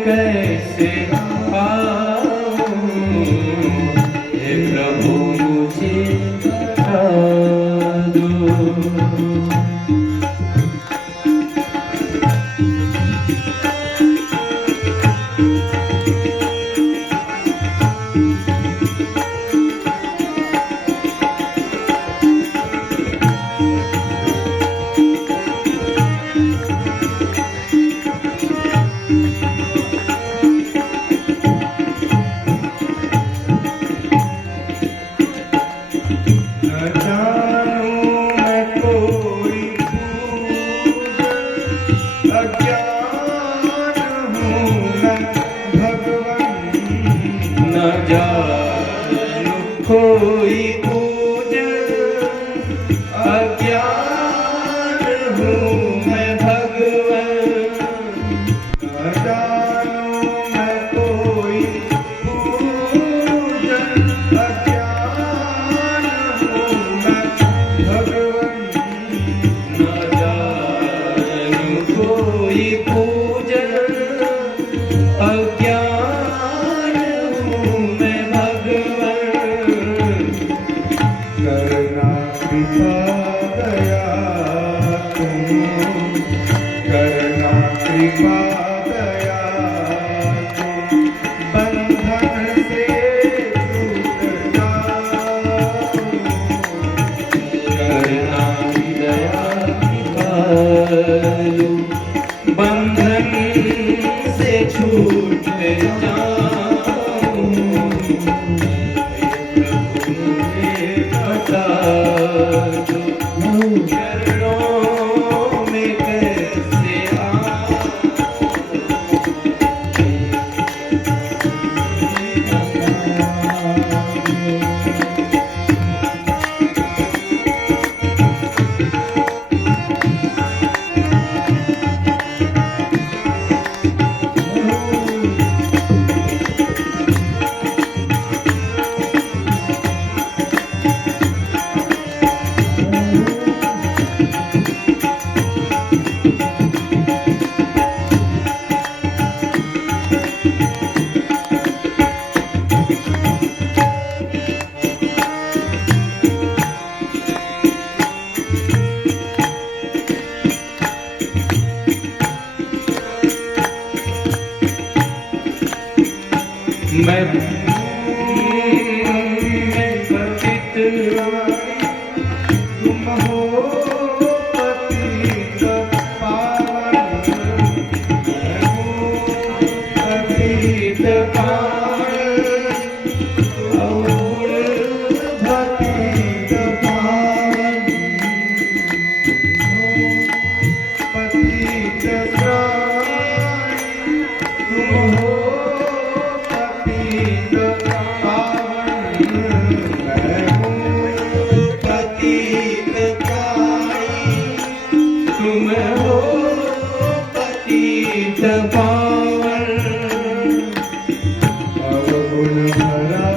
कैसे आऊं हे प्रभु मुझे बता दो। कोई पूजन अज्ञान हूँ मैं भगवन, न जानूं मैं कोई पूजन अज्ञान हूँ मैं भगवन, न जानूं कोई पूजन अज्ञान हूँ मैं भगवन। करना कृपा दया तुम, करना कृपा दया तुम, बंधन से छूट जाऊं, करना दया कृपालु, बंधन से छूट जाऊं। चरणों में कैसे मैं पतित तुम हो पतित पावन, मैं हूँ पतित पावन, और पतित पावन, पतित प्राण तुम हो तुम हो पतित पावन, अवगुण भरा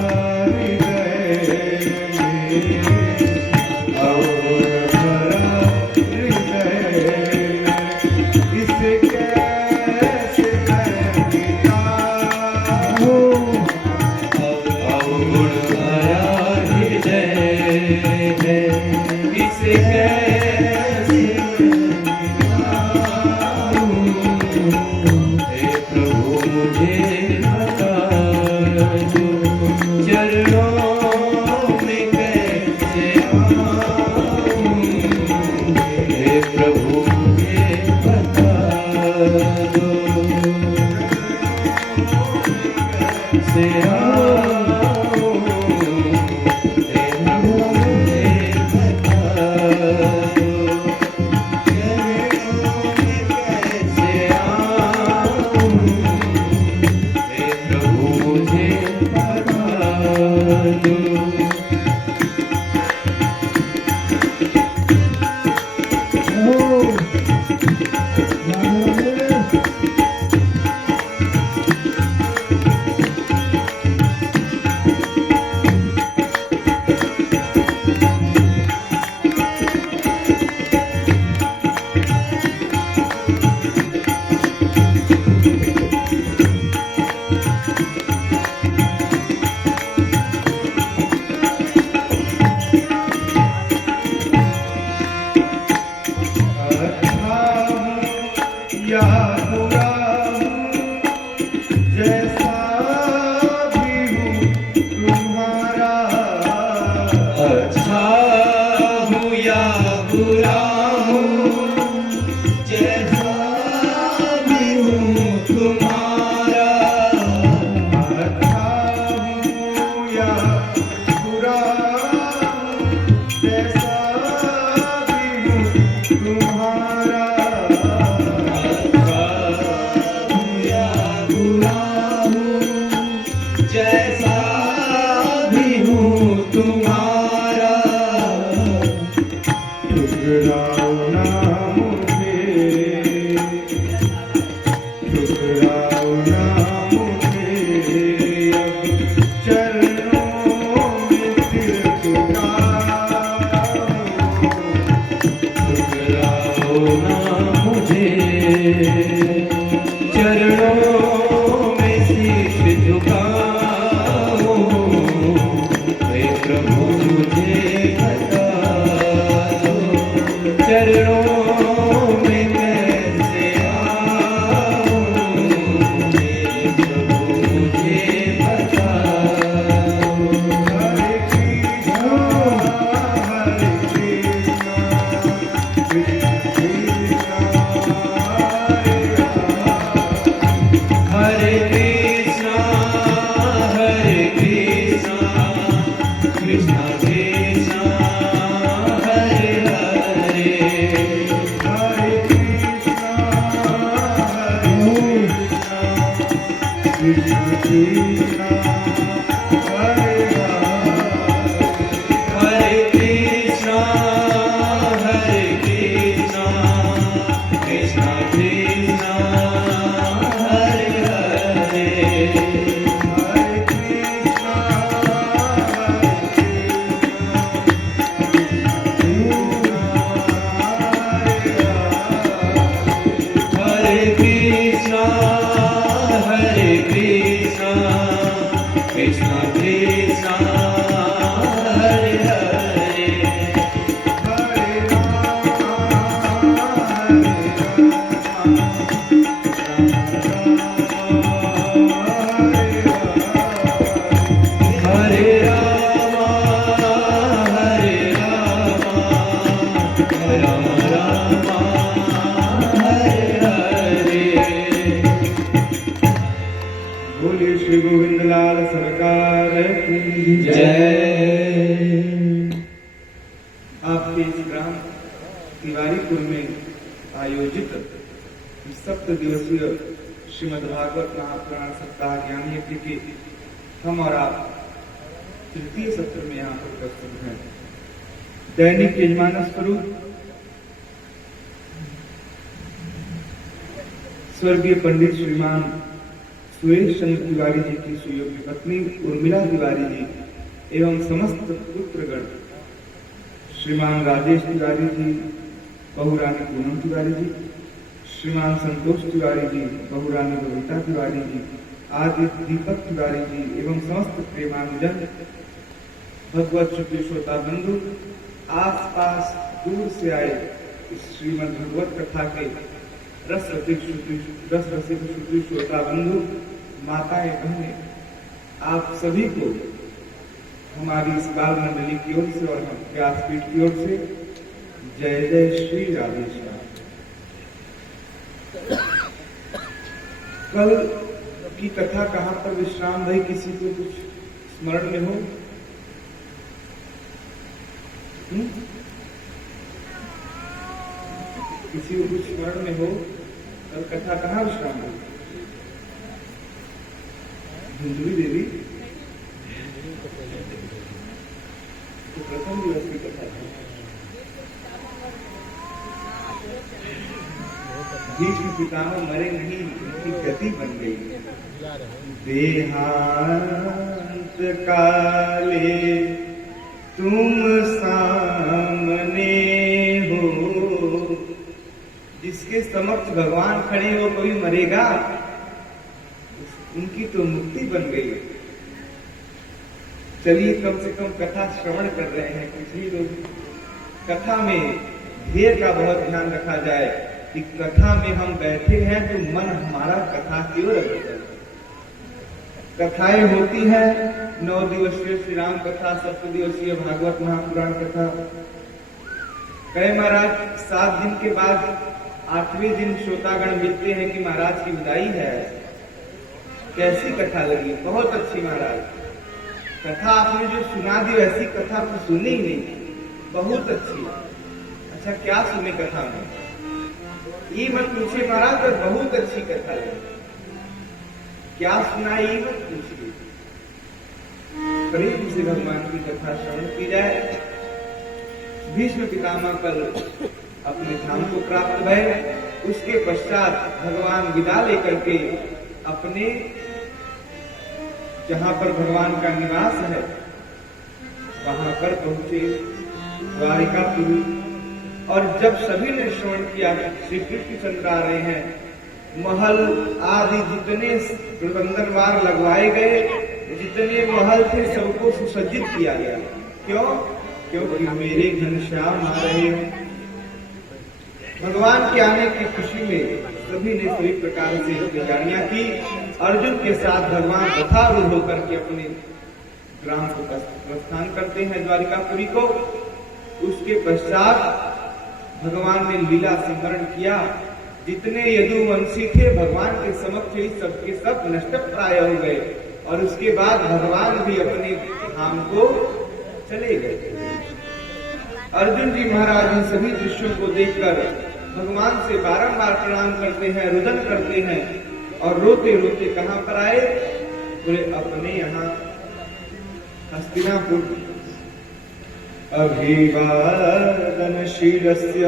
हृदय में, अवगुण भरा हृदय में, इसे कैसे मैं मिटाऊं, अवगुण भरा हृदय में, इसे कैसे आपके इस ग्राम तिवारीपुर में आयोजित 7 दिवसीय श्रीमद्भागवत महापुराण सप्ताह ज्ञान यज्ञ के हम और आप तृतीय सत्र में यहाँ पर प्रस्तुत हैं। दैनिक यजमान स्वरूप स्वर्गीय पंडित श्रीमान सुरेश चंद्र तिवारी जी की सुयोग्य पत्नी उर्मिला तिवारी जी एवं समस्त पुत्रगण श्रीमान राजेश तिवारी जी, बहुरानी पूनम तिवारी जी, श्रीमान संतोष तिवारी जी, बहुरानी बबीता तिवारी जी, आदि दीपक तिवारी जी एवं समस्त प्रेमानुजन भगवत श्रुति श्रोता बंधु आस पास दूर से आए इस श्रीमद् भगवत कथा के रस रसिक श्रुति श्रोता बंधु माताएं बहनें, आप सभी को हमारी इस बाल मंडली की ओर से और हम व्यासपीठ की ओर से जय जय श्री राधेश्याम। कल की कथा कहाँ पर विश्राम भाई, किसी को कुछ स्मरण में हो? किसी को कुछ स्मरण में हो? कल कथा कहाँ विश्राम हुई? धुंधुली देवी तो प्रथम दिवस की कथा थी। भीष्म पितामह मरे नहीं, उनकी गति बन गई। देहांत काले तुम सामने हो, जिसके समक्ष भगवान खड़े हो कोई मरेगा, उनकी तो मुक्ति बन गई। चलिए कम से कम कथा श्रवण कर रहे हैं, कुछ ही लोग कथा में ध्येय का बहुत ध्यान रखा जाए कि कथा में हम बैठे हैं तो मन हमारा कथा की ओर अग्रसर। कथाएं होती हैं 9 दिवसीय श्री राम कथा, 7 दिवसीय भागवत महापुराण कथा। कहे महाराज 7 दिन के बाद 8वें दिन श्रोतागण मिलते हैं कि महाराज की विदाई है, कैसी कथा लगी? बहुत अच्छी महाराज, कथा आपने जो सुना दी वैसी कथा तो सुनी ही नहीं, बहुत अच्छी। अच्छा क्या सुने कथा में? ये मत पूछिए महाराज, तो बहुत अच्छी कथा लगी, क्या सुना ये मत पूछिए। प्रेम से भगवान की कथा श्रवण की जाए। भीष्म पितामह कल अपने धाम को प्राप्त भय, उसके पश्चात भगवान विदा लेकर के अपने जहां पर भगवान का निवास है वहां पर पहुंचे द्वारिकापुरी। और जब सभी ने श्रवण किया श्री कृष्णचंद्र आ रहे हैं, महल आदि जितने प्रबंधनवार लगवाए गए, जितने महल थे सबको सुसज्जित किया गया। क्यों? क्योंकि मेरे घनश्याम आ रहे हैं। भगवान के आने की खुशी में सभी ने सभी प्रकार से तैयारियां की। अर्जुन के साथ भगवान रथारूढ़ होकर के अपने ग्राम को प्रस्थान करते हैं द्वारिकापुरी को। उसके पश्चात भगवान ने लीला स्मरण किया। जितने यदुवंशी थे भगवान के समक्ष ही सबके सब नष्ट प्राय हो गए, और उसके बाद भगवान भी अपने धाम को चले गए। अर्जुन जी महाराज इन सभी दृश्यों को देखकर भगवान से बारंबार प्रणाम करते हैं, रुदन करते हैं, और रोते रोते कहां पर आए? बोले अपने यहाँ हस्तिनापुर। अभिवादनशीलस्य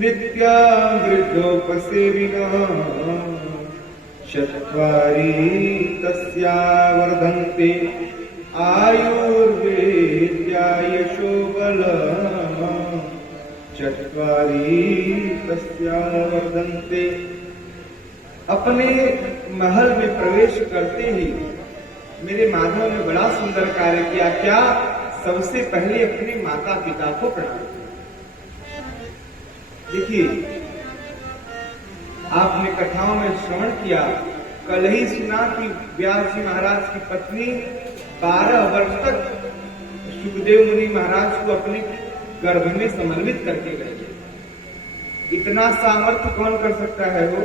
नित्यावृद्धोपसेविनः चत्वारि तस्या वर्धन्ते आयुर्वेद्या यशोबलम्। चत्वारि तस्या वर्धन्ते। अपने महल में प्रवेश करते ही मेरे माधव ने बड़ा सुंदर कार्य किया। क्या? सबसे पहले अपने माता पिता को प्रणाम किया। देखिए, आपने कथाओं में श्रवण किया, कल ही सुना कि व्यास जी महाराज की पत्नी 12 वर्ष तक सुखदेव मुनि महाराज को अपने गर्भ में समन्वित करके गए। इतना सामर्थ्य कौन कर सकता है? वो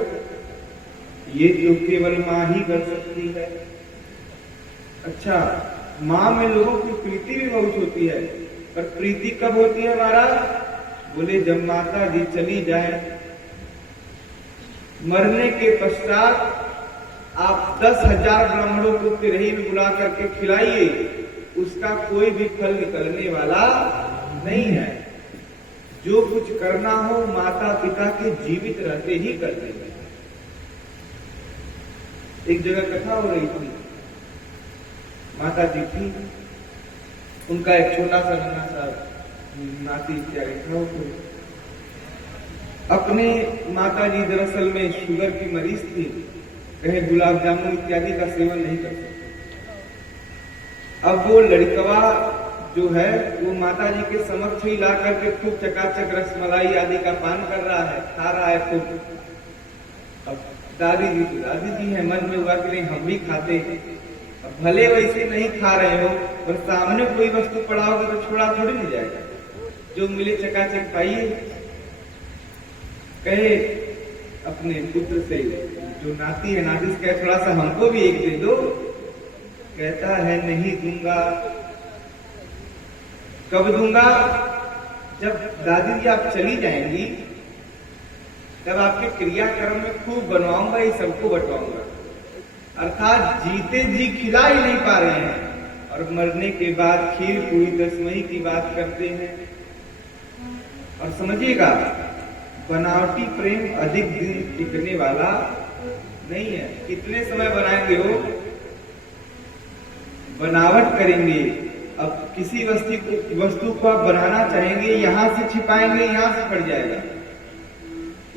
ये तो केवल मां ही कर सकती है। अच्छा, मां में लोगों की प्रीति भी बहुत होती है, पर प्रीति कब होती है महाराज? बोले जब माता जी चली जाए। मरने के पश्चात आप 10,000 ब्राह्मणों को तिरही में बुला करके खिलाइए, उसका कोई भी फल निकलने वाला नहीं है। जो कुछ करना हो माता पिता के जीवित रहते ही कर देंगे। एक जगह कथा हो रही थी, माता जी थी, उनका एक छोटा सा नन्हा सा नाती इत्यादि था। अपने माता जी दरअसल में शुगर की मरीज थी, कहे गुलाब जामुन इत्यादि का सेवन नहीं कर सकते। अब वो लड़कवा जो है वो माता जी के समक्ष ही ला करके खूब चकाचक रसमलाई आदि का पान कर रहा है, खा रहा है खूब। अब दादी जी है, मन में हुआ कि नहीं हम भी खाते हैं। अब भले वैसे नहीं खा रहे हो, पर सामने कोई वस्तु पड़ा होगा तो छोड़ा थोड़ी नहीं जाएगा, जो मिले चकाचक खाइए। कहे अपने पुत्र से, जो नाती है, नाती से कहे थोड़ा सा हमको भी एक दे दो। कहता है नहीं दूंगा। कब दूंगा? जब दादी जी आप चली जाएंगी, तब आपके क्रियाक्रम में खूब बनवाऊंगा, ये सबको बंटवाऊंगा। अर्थात जीते जी खिला ही नहीं पा रहे हैं, और मरने के बाद खीर पूरी दसमई की बात करते हैं। और समझिएगा, बनावटी प्रेम अधिक दिन टिकने वाला नहीं है। कितने समय बनाएंगे हो, बनावट करेंगे। अब किसी वस्तु को आप बनाना चाहेंगे, यहां से छिपाएंगे, यहां से फट जाएगा,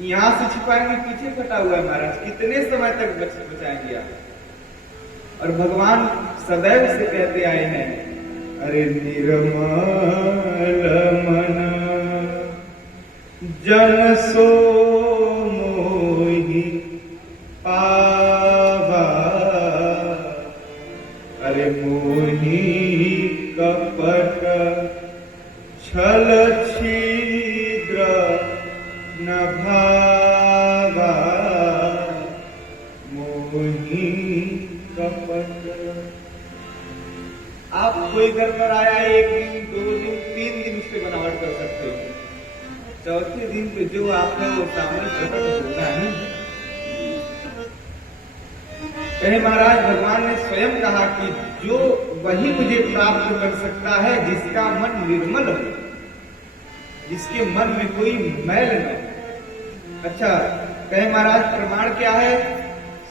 यहां से छिपाएंगे, पीछे फटा हुआ है महाराज, कितने समय तक बचाएंगे आप। और भगवान सदैव से कहते आए हैं, अरे निर्मल मन जन सो मोहि पावा, अरे मोहि कपट छल छिद्र न भावा, मोहि कपट। आप कोई घर पर आया, 1 दिन 2 दिन 3 दिन उससे बनावट कर सकते हो, चौथे दिन पे जो आपने वो सामने प्रकट होना है। कहे महाराज, भगवान ने स्वयं कहा कि जो वही मुझे प्राप्त कर सकता है जिसका मन निर्मल हो, जिसके मन में कोई मैल न हो। अच्छा, कहे महाराज प्रमाण क्या है?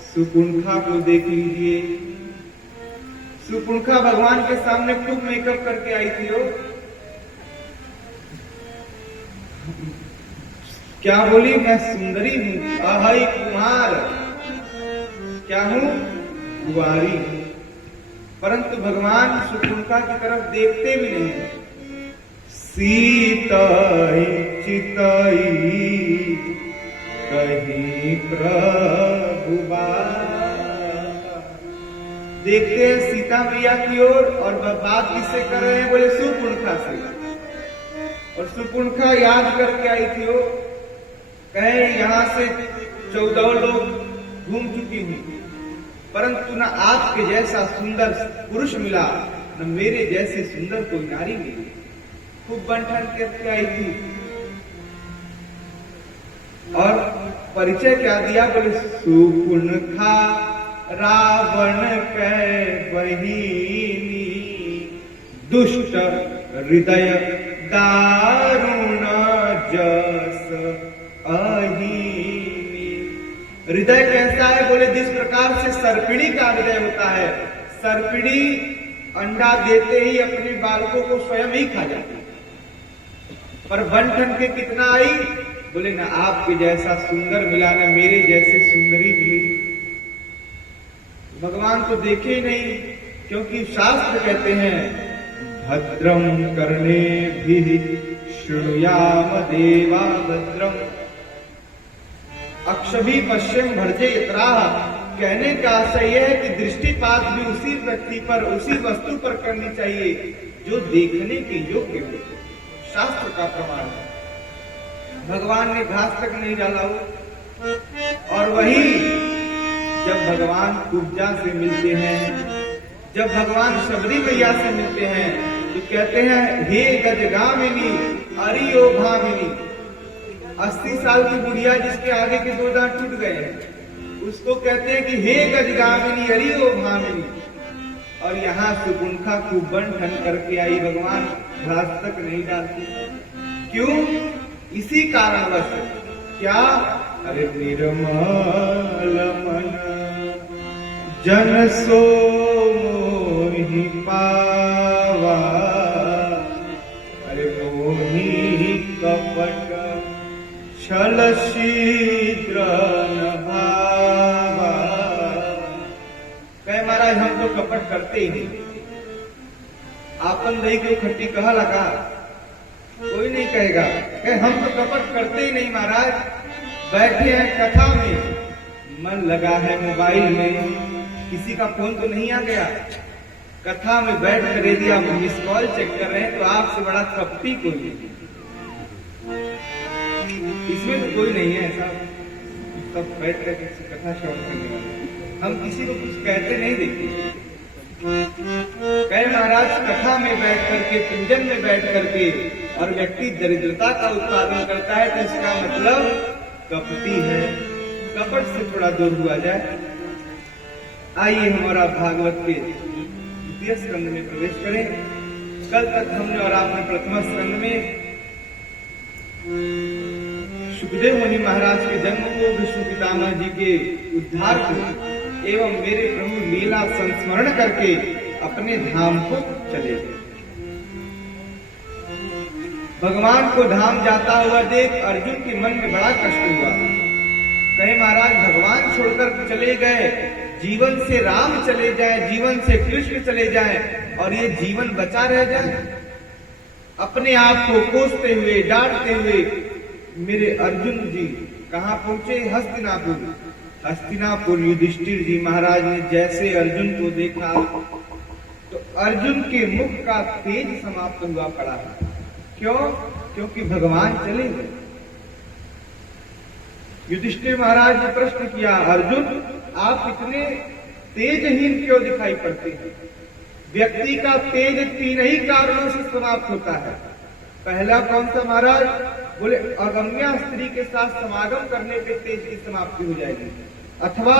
सुपुंखा को देख लीजिए। सुपुंखा भगवान के सामने खूब मेकअप करके आई थी। वो क्या बोली? मैं सुंदरी हूं, अहै कुमार, क्या हूं? कुंवारी। परंतु भगवान सुपुंखा की तरफ देखते भी नहीं। सीताई चिताई कहीं प्रभु देखते हैं सीता मैया की ओर, और बात किससे कर रहे हैं? बोले सुपुंखा से। और सुपुंखा याद करके आई थी। वो कहे यहां से 14 लोग घूम चुकी हूं, परंतु न आपके जैसा सुंदर पुरुष मिला, न मेरे जैसे सुंदर कोई नारी मिली। खूब बंठन करके आई थी। और परिचय क्या दिया? बोले सुपुंखा रावण के बहिनी, दुष्ट हृदय दारुण जस अहीनी। हृदय कैसा है? बोले जिस प्रकार से सर्पिणी का हृदय होता है। सर्पिणी अंडा देते ही अपने बालकों को स्वयं ही खा जाती है, पर बंठन के कितना आई? बोले न आपके जैसा सुंदर मिला, न मेरे जैसे सुंदरी मिली। भगवान तो देखे ही नहीं, क्योंकि शास्त्र कहते हैं भद्रम कर्णेभिः शृणुयाम देवा भद्रम अक्षभी पश्चिम भर्जे इतराह। कहने का आशय यह है कि दृष्टिपात भी उसी व्यक्ति पर, उसी वस्तु पर करनी चाहिए जो देखने के योग्य हो। शास्त्र का प्रमाण है। भगवान ने घास तक नहीं डाला हो। और वही जब भगवान कुब्जा से मिलते हैं, जब भगवान शबरी मैया से मिलते हैं, तो कहते हैं हे गजगामिनी अरियो भामिनी। 80 साल की बुढ़िया जिसके आगे के 2 दांत टूट गए हैं, उसको कहते हैं कि हे गजगामिनी अरियो भामिनी। और यहाँ सुपुंखा खूब बंठन करके आई, भगवान घास तक नहीं डालती। क्यों? इसी कारणवश। क्या? अरे निर्मल मन जन सो मोहि पावा, अरे मोहि कपट छल छिद्र न भावा। कहे महाराज हम तो कपट करते ही नहीं। आपन दही को खट्टी कहा लगा? कोई नहीं कहेगा। कहे हम तो कपट करते ही नहीं महाराज। बैठे हैं कथा में, मन लगा है मोबाइल में, किसी का फोन तो नहीं आ गया। कथा में बैठ कर यदि आप मिस कॉल चेक कर रहे हैं तो आपसे बड़ा कपटी कोई नहीं। इसमें तो कोई नहीं है ऐसा। सब बैठ कर किसी कथा श्रवण करने वाले, हम किसी को कुछ कहते नहीं देखते। कहे महाराज कथा में बैठ करके, पूजन में बैठ करके और व्यक्ति दरिद्रता का उत्पादन करता है, तो इसका मतलब कपटी है। कपट से थोड़ा दूर हुआ जाए। आइए हमारा भागवत के द्वितीय स्कंद में प्रवेश करें। कल तक हमने और आपने प्रथम स्कंद में सुखदेव मुनि महाराज के जन्म को, विष्णु पितामह जी के उद्धार को एवं मेरे प्रभु लीला संस्मरण करके अपने धाम को चले गए। भगवान को धाम जाता हुआ देख अर्जुन के मन में बड़ा कष्ट हुआ। कहे महाराज भगवान छोड़कर चले गए, जीवन से राम चले जाए, जीवन से कृष्ण चले जाए और ये जीवन बचा रह जाए। अपने आप को कोसते हुए, डांटते हुए मेरे अर्जुन जी कहाँ पहुंचे? हस्तिनापुर। हस्तिनापुर युधिष्ठिर जी महाराज ने जैसे अर्जुन को देखा तो अर्जुन के मुख का तेज समाप्त हुआ पड़ा है। क्यों? क्योंकि भगवान चले गए। युधिष्ठिर महाराज ने प्रश्न किया, अर्जुन आप इतने तेजहीन क्यों दिखाई पड़ते हैं? व्यक्ति का तेज 3 ही कारणों से समाप्त होता है। पहला कौन सा महाराज? बोले अगम्या स्त्री के साथ समागम करने पे तेज की समाप्ति हो जाएगी, अथवा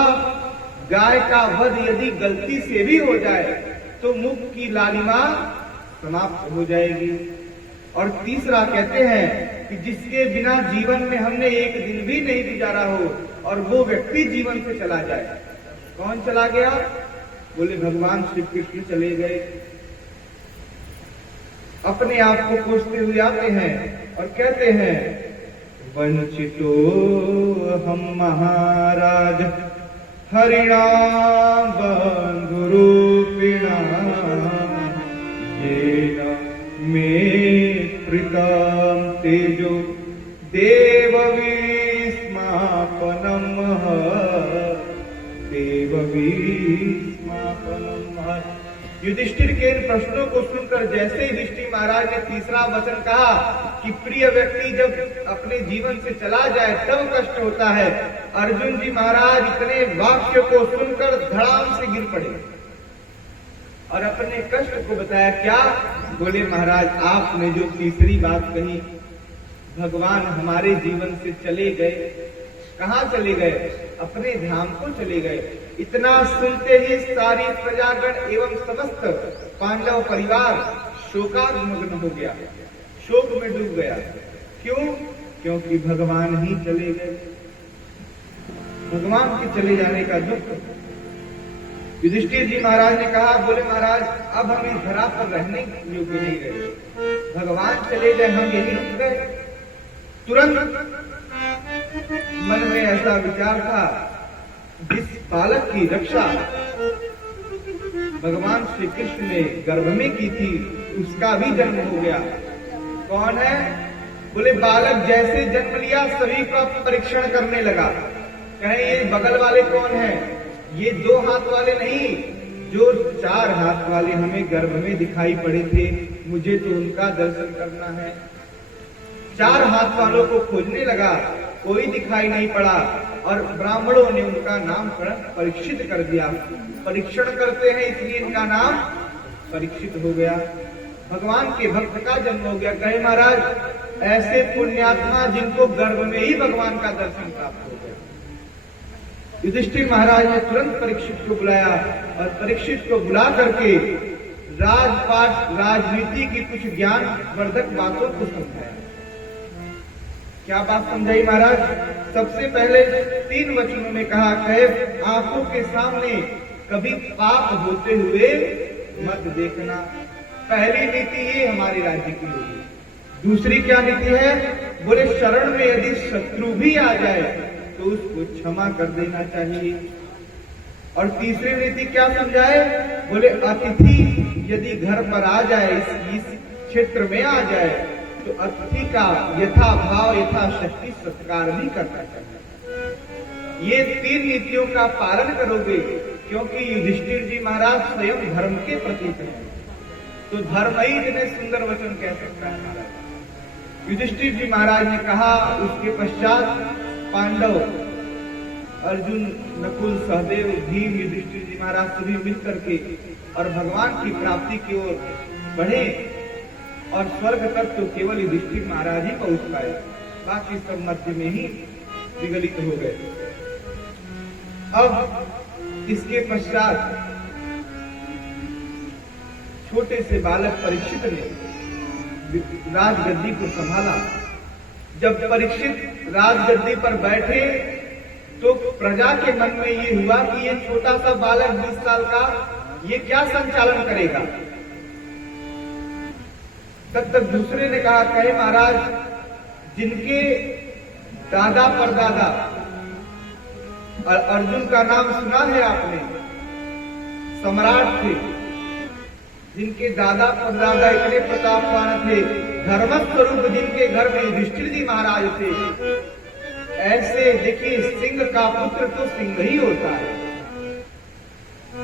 गाय का वध यदि गलती से भी हो जाए तो मुख की लालिमा समाप्त हो जाएगी। और तीसरा कहते हैं कि जिसके बिना जीवन में हमने एक दिन भी नहीं गुजारा हो और वो व्यक्ति जीवन से चला जाए। कौन चला गया? बोले भगवान श्री कृष्ण चले गए। अपने आप को कोसते हुए आते हैं और कहते हैं, वंचितो हम महाराज हरिणा बंधुरूपिणा येन मे प्रीतम तेजो देवविस्मापनम देवविस्मापनम। युधिष्ठिर के इन प्रश्नों को सुनकर जैसे ही युधिष्ठिर महाराज ने तीसरा वचन कहा कि प्रिय व्यक्ति जब अपने जीवन से चला जाए तब कष्ट होता है, अर्जुन जी महाराज इतने वाक्य को सुनकर धड़ाम से गिर पड़े और अपने कष्ट को बताया। क्या? बोले महाराज आपने जो तीसरी बात कही, भगवान हमारे जीवन से चले गए। कहाँ चले गए? अपने धाम को चले गए। इतना सुनते ही सारी प्रजागण एवं समस्त पांडव परिवार शोकाग्मग्न हो गया, शोक में डूब गया। क्यों? क्योंकि भगवान ही चले गए। भगवान के चले जाने का दुख। युधिष्ठिर जी महाराज ने कहा, बोले महाराज अब हम इस धरा पर रहने योग्य नहीं रहे, भगवान चले गए, हम यही रुक गए। तुरंत मन में ऐसा विचार था, जिस बालक की रक्षा भगवान श्री कृष्ण ने गर्भ में की थी उसका भी जन्म हो गया। कौन है? बोले बालक जैसे जन्म लिया सभी का परीक्षण करने लगा। कहे ये बगल वाले कौन है? ये 2 हाथ वाले नहीं, जो 4 हाथ वाले हमें गर्भ में दिखाई पड़े थे, मुझे तो उनका दर्शन करना है। 4 हाथ वालों को खोजने लगा, कोई दिखाई नहीं पड़ा और ब्राह्मणों ने उनका नामकरण परीक्षित कर दिया। परीक्षण करते हैं इसलिए इनका नाम परीक्षित हो गया। भगवान के भक्त का जन्म हो गया। कहे महाराज ऐसे पुण्यात्मा जिनको गर्भ में ही भगवान का दर्शन प्राप्त हो गया। युधिष्ठिर महाराज ने तुरंत परीक्षित को बुलाया और परीक्षित को बुला करके राजपाट राजनीति की कुछ ज्ञान वर्धक बातों को समझाया। क्या बात समझाई महाराज? सबसे पहले 3 वचनों में कहा, कहे आंखों के सामने कभी पाप होते हुए मत देखना। पहली नीति ये हमारे राज्य की होगी। दूसरी क्या नीति है? बोले शरण में यदि शत्रु भी आ जाए तो उसको क्षमा कर देना चाहिए। और तीसरी नीति क्या समझाए? बोले अतिथि यदि घर पर आ जाए, इस क्षेत्र में आ जाए तो अतिथि का यथा भाव यथा शक्ति सत्कार भी करना चाहिए। ये 3 नीतियों का पालन करोगे, क्योंकि युधिष्ठिर जी महाराज स्वयं धर्म के प्रतीक हैं, तो धर्म ही इतने सुंदर वचन कह सकता है महाराज। युधिष्ठिर जी महाराज ने कहा। उसके पश्चात पांडव अर्जुन, नकुल, सहदेव, भीम, युधिष्ठिर जी महाराज सभी मिलकर के और भगवान की प्राप्ति की ओर बढ़े और स्वर्ग तक तो केवल युधिष्ठिर महाराज ही पहुंच पाए, बाकी सब मध्य में ही विगलित हो गए। अब इसके पश्चात छोटे से बालक परीक्षित ने राजगद्दी को संभाला। जब परीक्षित राजगद्दी पर बैठे तो प्रजा के मन में ये हुआ कि ये छोटा सा बालक 20 साल का ये क्या संचालन करेगा। तब तक दूसरे ने कहा, कहे महाराज, जिनके दादा परदादा, अर्जुन का नाम सुना है आपने, सम्राट थे, जिनके दादा परदादा इतने प्रतापवान थे, धर्मस्वरूप जिनके घर में युधिष्ठिर जी महाराज थे, ऐसे देखिए सिंह का पुत्र तो सिंह ही होता है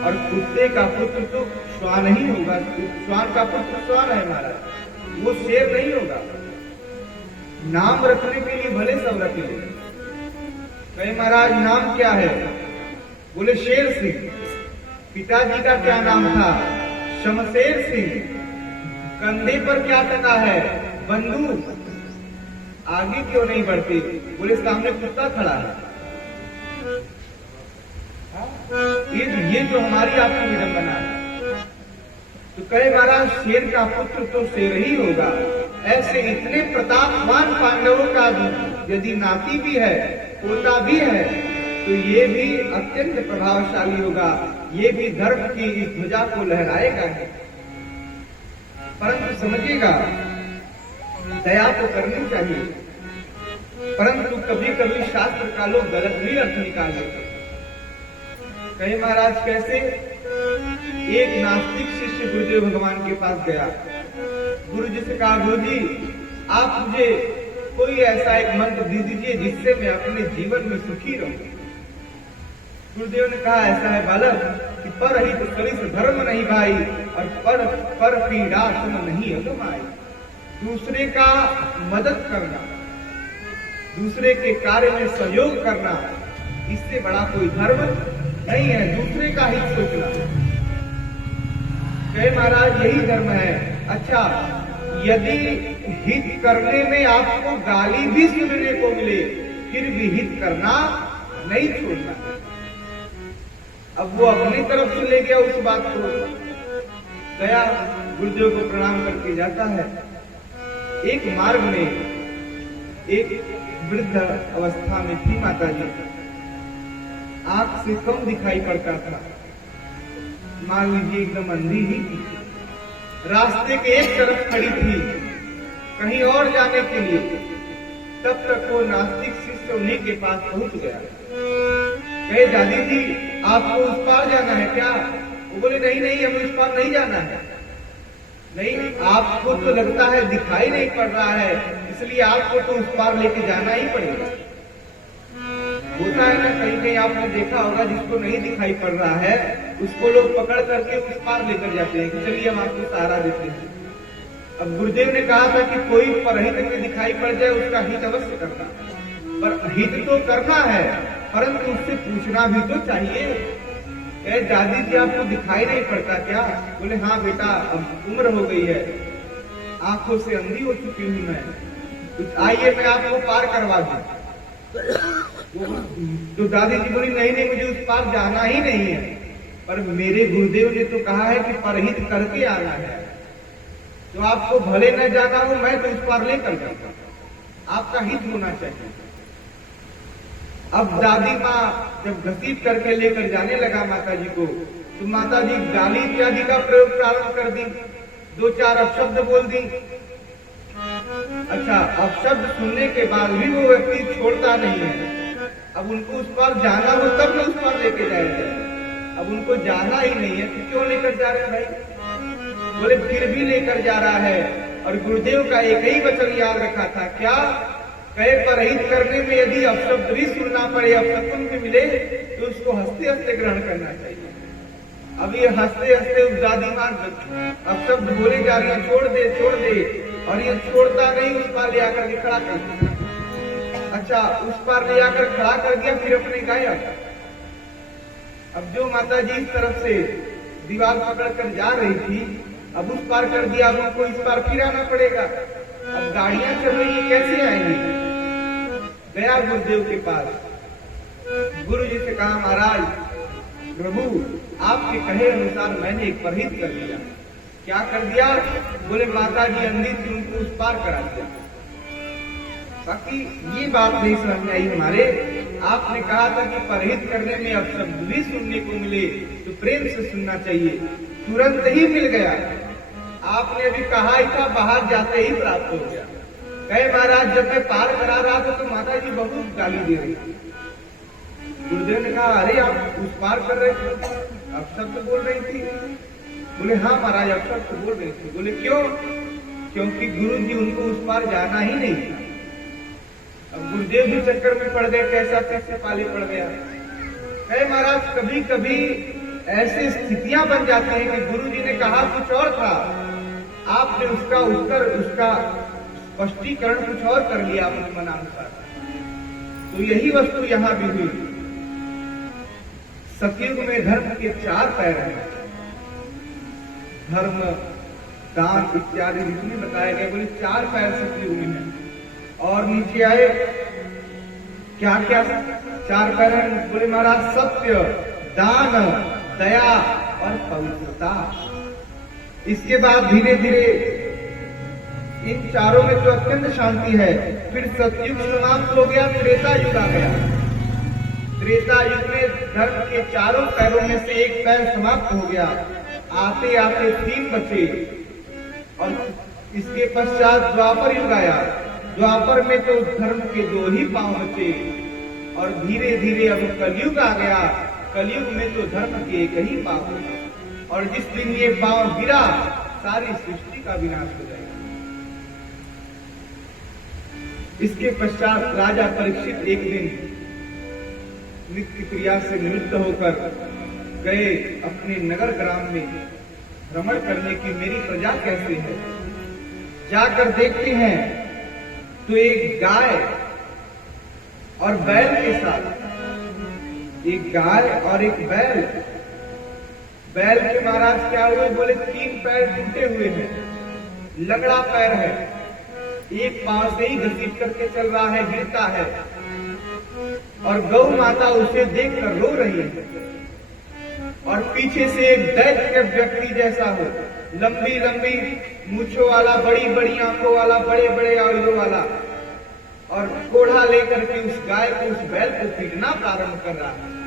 और कुत्ते का पुत्र तो श्वान ही होगा। श्वान का पुत्र श्वान है महाराज, वो शेर नहीं होगा। नाम रखने के लिए भले सब रख ले। कहे महाराज नाम क्या है? बोले शेर सिंह। पिताजी का क्या नाम था? शमशेर सिंह। कंधे पर क्या टका है? बंदूक। आगे क्यों नहीं बढ़ते? बोले सामने कुत्ता खड़ा है। ये जो हमारी आपकी विडंबना है। तो कहे महाराज शेर का पुत्र तो शेर ही होगा। ऐसे इतने प्रतापवान पांडवों का यदि नाती भी है, पोता भी है, तो ये भी अत्यंत प्रभावशाली होगा। ये भी धर्म की इस ध्वजा को लहराएगा। परंतु समझिएगा, दया तो करनी चाहिए, परंतु कभी कभी शास्त्र का लोग गलत भी अर्थ निकाल लेते। कहे महाराज कैसे? एक नास्तिक शिष्य गुरुदेव भगवान के पास गया। गुरु जी से कहा, गुरु जी आप मुझे कोई ऐसा एक मंत्र दे दीजिए जिससे मैं अपने जीवन में सुखी रहूं। गुरुदेव ने कहा, ऐसा है बालक कि पर ही तो सरिस धर्म नहीं भाई और पर पीड़ा सम नहीं अगमाई। दूसरे का मदद करना, दूसरे के कार्य में सहयोग करना, इससे बड़ा कोई धर्म नहीं है। दूसरे का हित सोचना, कहे महाराज यही धर्म है। अच्छा, यदि हित करने में आपको गाली भी सुनने को मिले, फिर भी हित करना नहीं छोड़ना। अब वो अपनी तरफ से ले गया उस बात को, गया गुरुदेव को प्रणाम करके जाता है। एक मार्ग में एक वृद्ध अवस्था में थी माता जी, आंख से कम दिखाई पड़ता था, मान लीजिए एकदम अंधी ही थी। रास्ते के एक तरफ खड़ी थी कहीं और जाने के लिए। तब तक वो नास्तिक शिष्य उन्हीं के पास पहुंच गया। कहे दादी जी आपको उस पार जाना है क्या? वो बोले नहीं नहीं, हमें उस पार नहीं जाना है। नहीं, आपको तो लगता है दिखाई नहीं पड़ रहा है, इसलिए आपको तो उस पार लेके जाना ही पड़ेगा। होता है ना, कहीं कहीं आपने देखा होगा जिसको नहीं दिखाई पड़ रहा है उसको लोग पकड़ करके उस पार लेकर जाते हैं कि चलिए हम आपको सहारा देते हैं। अब गुरुदेव ने कहा था कि कोई परहित में दिखाई पड़ जाए उसका हित अवश्य करना, पर हित तो करना है, परंतु उससे पूछना भी तो चाहिए। दादी जी आपको दिखाई नहीं पड़ता क्या? बोले हाँ बेटा, अब उम्र हो गई है, आंखों से अंधी हो चुकी हूं मैं, तो आइए मैं आपको पार करवा दूं। तो दादी जी बोली नहीं नहीं, मुझे उस पार जाना ही नहीं है, पर मेरे गुरुदेव ने तो कहा है कि परहित करके आना है, तो आपको भले न जाना हो, मैं तो उस पार लेकर जाऊंगा, आपका हित होना चाहिए। अब दादी माँ जब घसीट करके लेकर जाने लगा माता जी को, तो माता जी गाली इत्यादि का प्रयोग प्रारंभ कर दी, दो चार अपशब्द बोल दी। अच्छा, अपशब्द सुनने के बाद भी वो व्यक्ति छोड़ता नहीं है। अब उनको उस पार जाना हो तब न उस पार लेके जाएंगे, अब उनको जाना ही नहीं है तो क्यों लेकर जा रहे हैं भाई? बोले फिर भी लेकर जा रहा है, और गुरुदेव का एक ही वचन याद रखा था, क्या? कहे परहित करने में यदि अपशब्द भी सुनना पड़े, अपशकुन भी मिले, तो उसको हंसते हंसते ग्रहण करना चाहिए। अब ये हंसते हंसते उस दादी माँ अपशब्द बोले जा रही है, छोड़ दे, और ये छोड़ता नहीं, उस पार ले आकर के खड़ा कर दिया। अच्छा, उस पार ले आकर खड़ा कर दिया, फिर अपने गाया। अब जो माता जी इस तरफ से दीवार पकड़ कर जा रही थी, अब उस पार कर दिया, अब उनको इस पार फिर आना पड़ेगा। अब गाड़ियां चल रही है, कैसे आएंगी? गया गुरुदेव के पास, गुरु जी से कहा महाराज प्रभु आपके कहे अनुसार मैंने एक परहित कर दिया, क्या कर दिया? बोले माता जी अंधी थी, उनको उस पार करा दिया। बाकी ये बात नहीं समझ में आई हमारे। आपने कहा था कि परहित करने में अब शब्द भी सुनने को मिले तो प्रेम से सुनना चाहिए, तुरंत ही मिल गया। आपने अभी कहा ही था बाहर जाते ही प्राप्त हो गया। कहे महाराज जब मैं पार करा रहा था तो माता जी बहुत गाली दे रही थी। गुरुदेव ने कहा अरे आप उस पार कर रहे थे, अब शब्द बोल रही थी। बोले हाँ महाराज अब शब्द बोल रही थी। बोले क्यों? क्योंकि गुरु जी उनको उस पार जाना ही नहीं था। अब गुरुदेव भी चक्कर में पड़ गए, कैसा कैसे पाले पड़ गया। कहे महाराज कभी कभी ऐसी स्थितियां बन जाती हैं कि गुरु जी ने कहा कुछ और था, आपने उसका उत्तर, उसका स्पष्टीकरण कुछ और कर लिया अपने मनानुसार। तो यही वस्तु यहां भी हुई। सतयुग में धर्म के 4 पैर हैं, धर्म दान इत्यादि जितने बताए गए, बोले 4 पैर सतयुग में हैं। और नीचे आए क्या क्या 4 पैर हैं? बोले महाराज सत्य, दान, दया और पवित्रता। इसके बाद धीरे धीरे इन चारों में जो अत्यंत शांति है, फिर सतयुग समाप्त हो गया, त्रेता युग आ गया। त्रेता युग में धर्म के 4 पैरों में से 1 पैर समाप्त हो गया, आते आते 3 बचे। और इसके पश्चात द्वापर युग आया। द्वापर में तो धर्म के 2 ही पांव बचे। और धीरे धीरे अब कलयुग आ गया। कलयुग में तो धर्म के 1 ही पांव बचे। और जिस दिन ये पांव गिरा, सारी सृष्टि का विनाश हो जाएगा। इसके पश्चात राजा परीक्षित एक दिन नित्य क्रिया से निवृत्त होकर गए अपने नगर ग्राम में भ्रमण करने की मेरी प्रजा कैसे है। जाकर देखते हैं तो एक गाय और बैल के साथ, एक गाय और एक बैल। बैल के महाराज क्या हुए? बोले 3 पैर टूटे हुए हैं, लंगड़ा पैर है, एक पांव से ही घसीट करके चल रहा है, गिरता है। और गौ माता उसे देखकर रो रही है। और पीछे से एक दैत्य व्यक्ति जैसा हो, लंबी लंबी मूछों वाला, बड़ी बड़ी आंखों वाला, बड़े बड़े आयुधों वाला, और कोढ़ा लेकर के उस गाय को, उस बैल को पीटना प्रारंभ कर रहा है।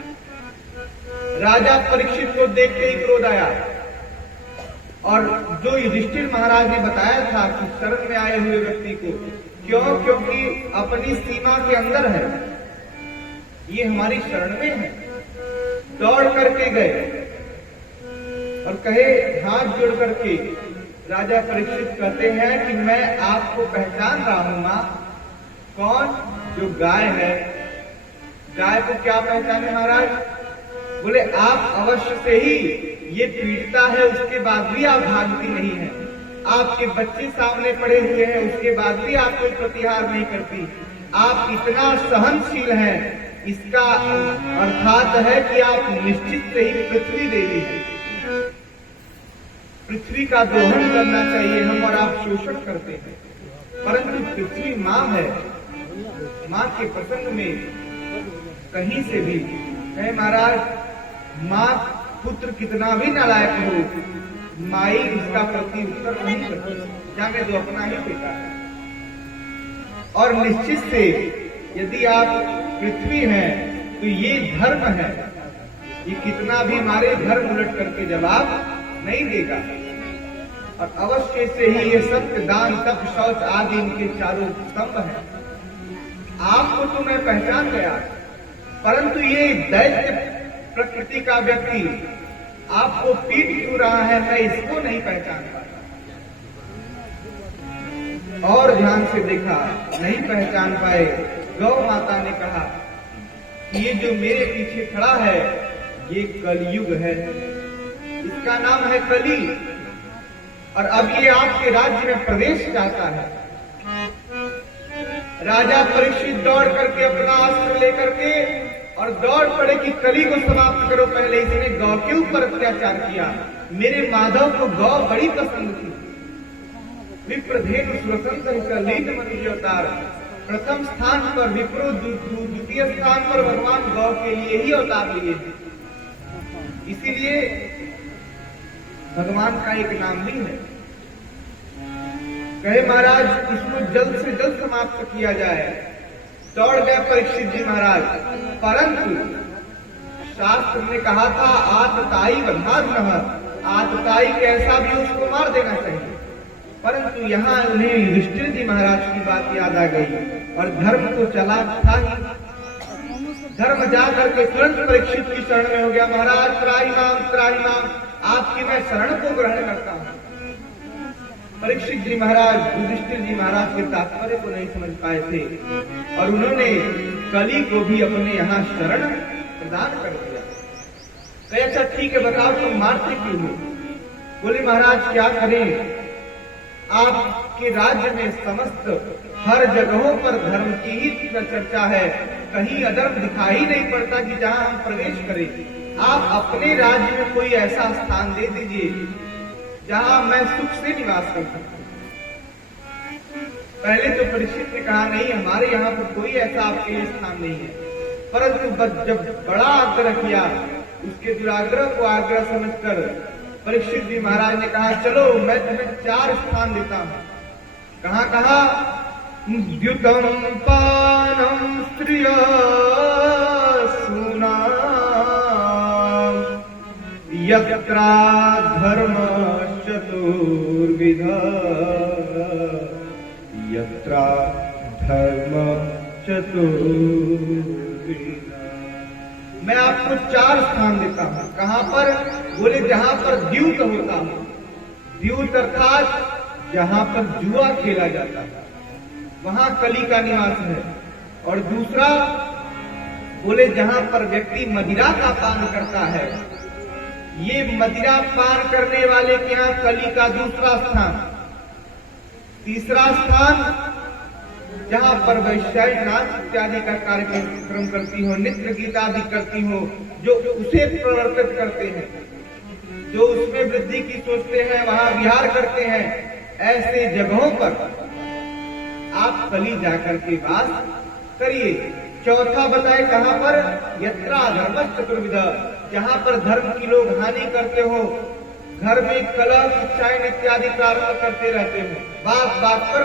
राजा परीक्षित को देखते ही क्रोध आया। और जो युधिष्ठिर महाराज ने बताया था कि शरण में आए हुए व्यक्ति को, क्यों? क्योंकि अपनी सीमा के अंदर है, ये हमारी शरण में है। दौड़ करके गए और कहे, हाथ जोड़ करके राजा परीक्षित कहते हैं कि मैं आपको पहचान रहा हूं मां। कौन? जो गाय है। गाय को क्या पहचाने महाराज? बोले आप अवश्य से ही, ये पीड़ता है उसके बाद भी आप भागती नहीं है, आपके बच्चे सामने पड़े हुए हैं उसके बाद भी आप कोई प्रतिहार नहीं करती, आप इतना सहनशील हैं, इसका अर्थात है कि आप निश्चित से ही पृथ्वी देवी हैं। पृथ्वी का दोहन करना चाहिए हम, और आप शोषण करते हैं। परंतु पृथ्वी मां है, मां के प्रसंग में कहीं से भी कहे महाराज, मां पुत्र कितना भी नालायक हो, माई उसका प्रति उत्तर नहीं करती, जाने दो अपना ही बेटा है। और निश्चित से यदि आप पृथ्वी हैं तो ये धर्म है, ये कितना भी मारे धर्म उलट करके जवाब नहीं देगा। और अवश्य से ही ये सत्य, दान, तप, शौच आदि इनके 4 स्तंभ हैं। आपको तो मैं पहचान गया, परंतु ये दैत्य प्रकृति का व्यक्ति आपको पीट क्यों रहा है, मैं इसको नहीं पहचान पाता। और ध्यान से देखा, नहीं पहचान पाए। गौ माता ने कहा कि ये जो मेरे पीछे खड़ा है ये कलयुग है, इसका नाम है कली, और अब ये आपके राज्य में प्रवेश चाहता है। राजा परीक्षित दौड़ करके अपना अस्त्र लेकर के और दौड़ पड़े कि कली को समाप्त करो। पहले इसने गौ के ऊपर अत्याचार किया। मेरे माधव को गौ बड़ी पसंद थी। विप्रधेनु सुरसंकर लीन मनुष्य अवतार, प्रथम स्थान पर विप्रो, द्वितीय स्थान पर भगवान गौ के लिए ही अवतार लिए। इसीलिए भगवान का एक नाम भी है। कहे महाराज इसको जल्द से जल्द समाप्त किया जाए। दौड़ गए परीक्षित जी महाराज, परंतु शास्त्र ने कहा था आतताई वधारुणः, आतताई कैसा भी उसको मार देना चाहिए। परंतु यहाँ उन्हें युधिष्ठिर जी महाराज की बात याद आ गई और धर्म तो चला था ही। धर्म जा करके तुरंत परीक्षित की शरण में हो गया। महाराज त्राहि माम, आपकी मैं शरण को ग्रहण करता हूँ। परीक्षित जी महाराज युधिष्ठिर जी महाराज के तात्पर्य को नहीं समझ पाए थे और उन्होंने कली को भी अपने यहाँ शरण प्रदान कर दिया। कहे अच्छा ठीक है, बताओ तुम मारते क्यों हो? बोले महाराज क्या करें, आपके राज्य में समस्त हर जगहों पर धर्म की ही चर्चा है, कहीं अधर्म दिखाई नहीं पड़ता कि जहाँ हम प्रवेश करें। आप अपने राज्य में कोई ऐसा स्थान दे दीजिए जहाँ मैं सुख से निवास कर सकूं। पहले तो परीक्षित ने कहा नहीं, हमारे यहाँ पर कोई ऐसा आपके लिए स्थान नहीं है। परंतु जब बड़ा आग्रह किया, उसके दुराग्रह को आग्रह समझकर परीक्षित जी महाराज ने कहा चलो मैं तुम्हें 4 स्थान देता हूँ। कहाँ कहा? द्युतम पानम स्त्रिय सुना यत्रा धर्म चतुर्विधा, यत्रा धर्म चतुर्विधा। मैं आपको 4 स्थान देता हूँ। कहाँ पर? बोले जहाँ पर द्यूत होता है। द्यूत अर्थात जहाँ पर जुआ खेला जाता है, वहाँ कली का निवास है। और दूसरा बोले जहाँ पर व्यक्ति मदिरा का पान करता है, ये मदिरा पान करने वाले के यहाँ कली का दूसरा स्थान। तीसरा स्थान जहाँ पर वैश्यायन नाच इत्यादि का कार्यक्रम करती हो, नृत्य गीत आदि करती हो, जो उसे प्रवर्तित करते हैं, जो उसमें वृद्धि की सोचते हैं, वहाँ विहार करते हैं, ऐसे जगहों पर आप कली जाकर के वास करिए। चौथा बताए कहाँ पर? यत्रा धर्म चतुर्विधा, जहाँ पर धर्म की लोग हानि करते हो, घर में कलह शिक्षाएं इत्यादि प्रारंभ करते रहते हो, बात बात पर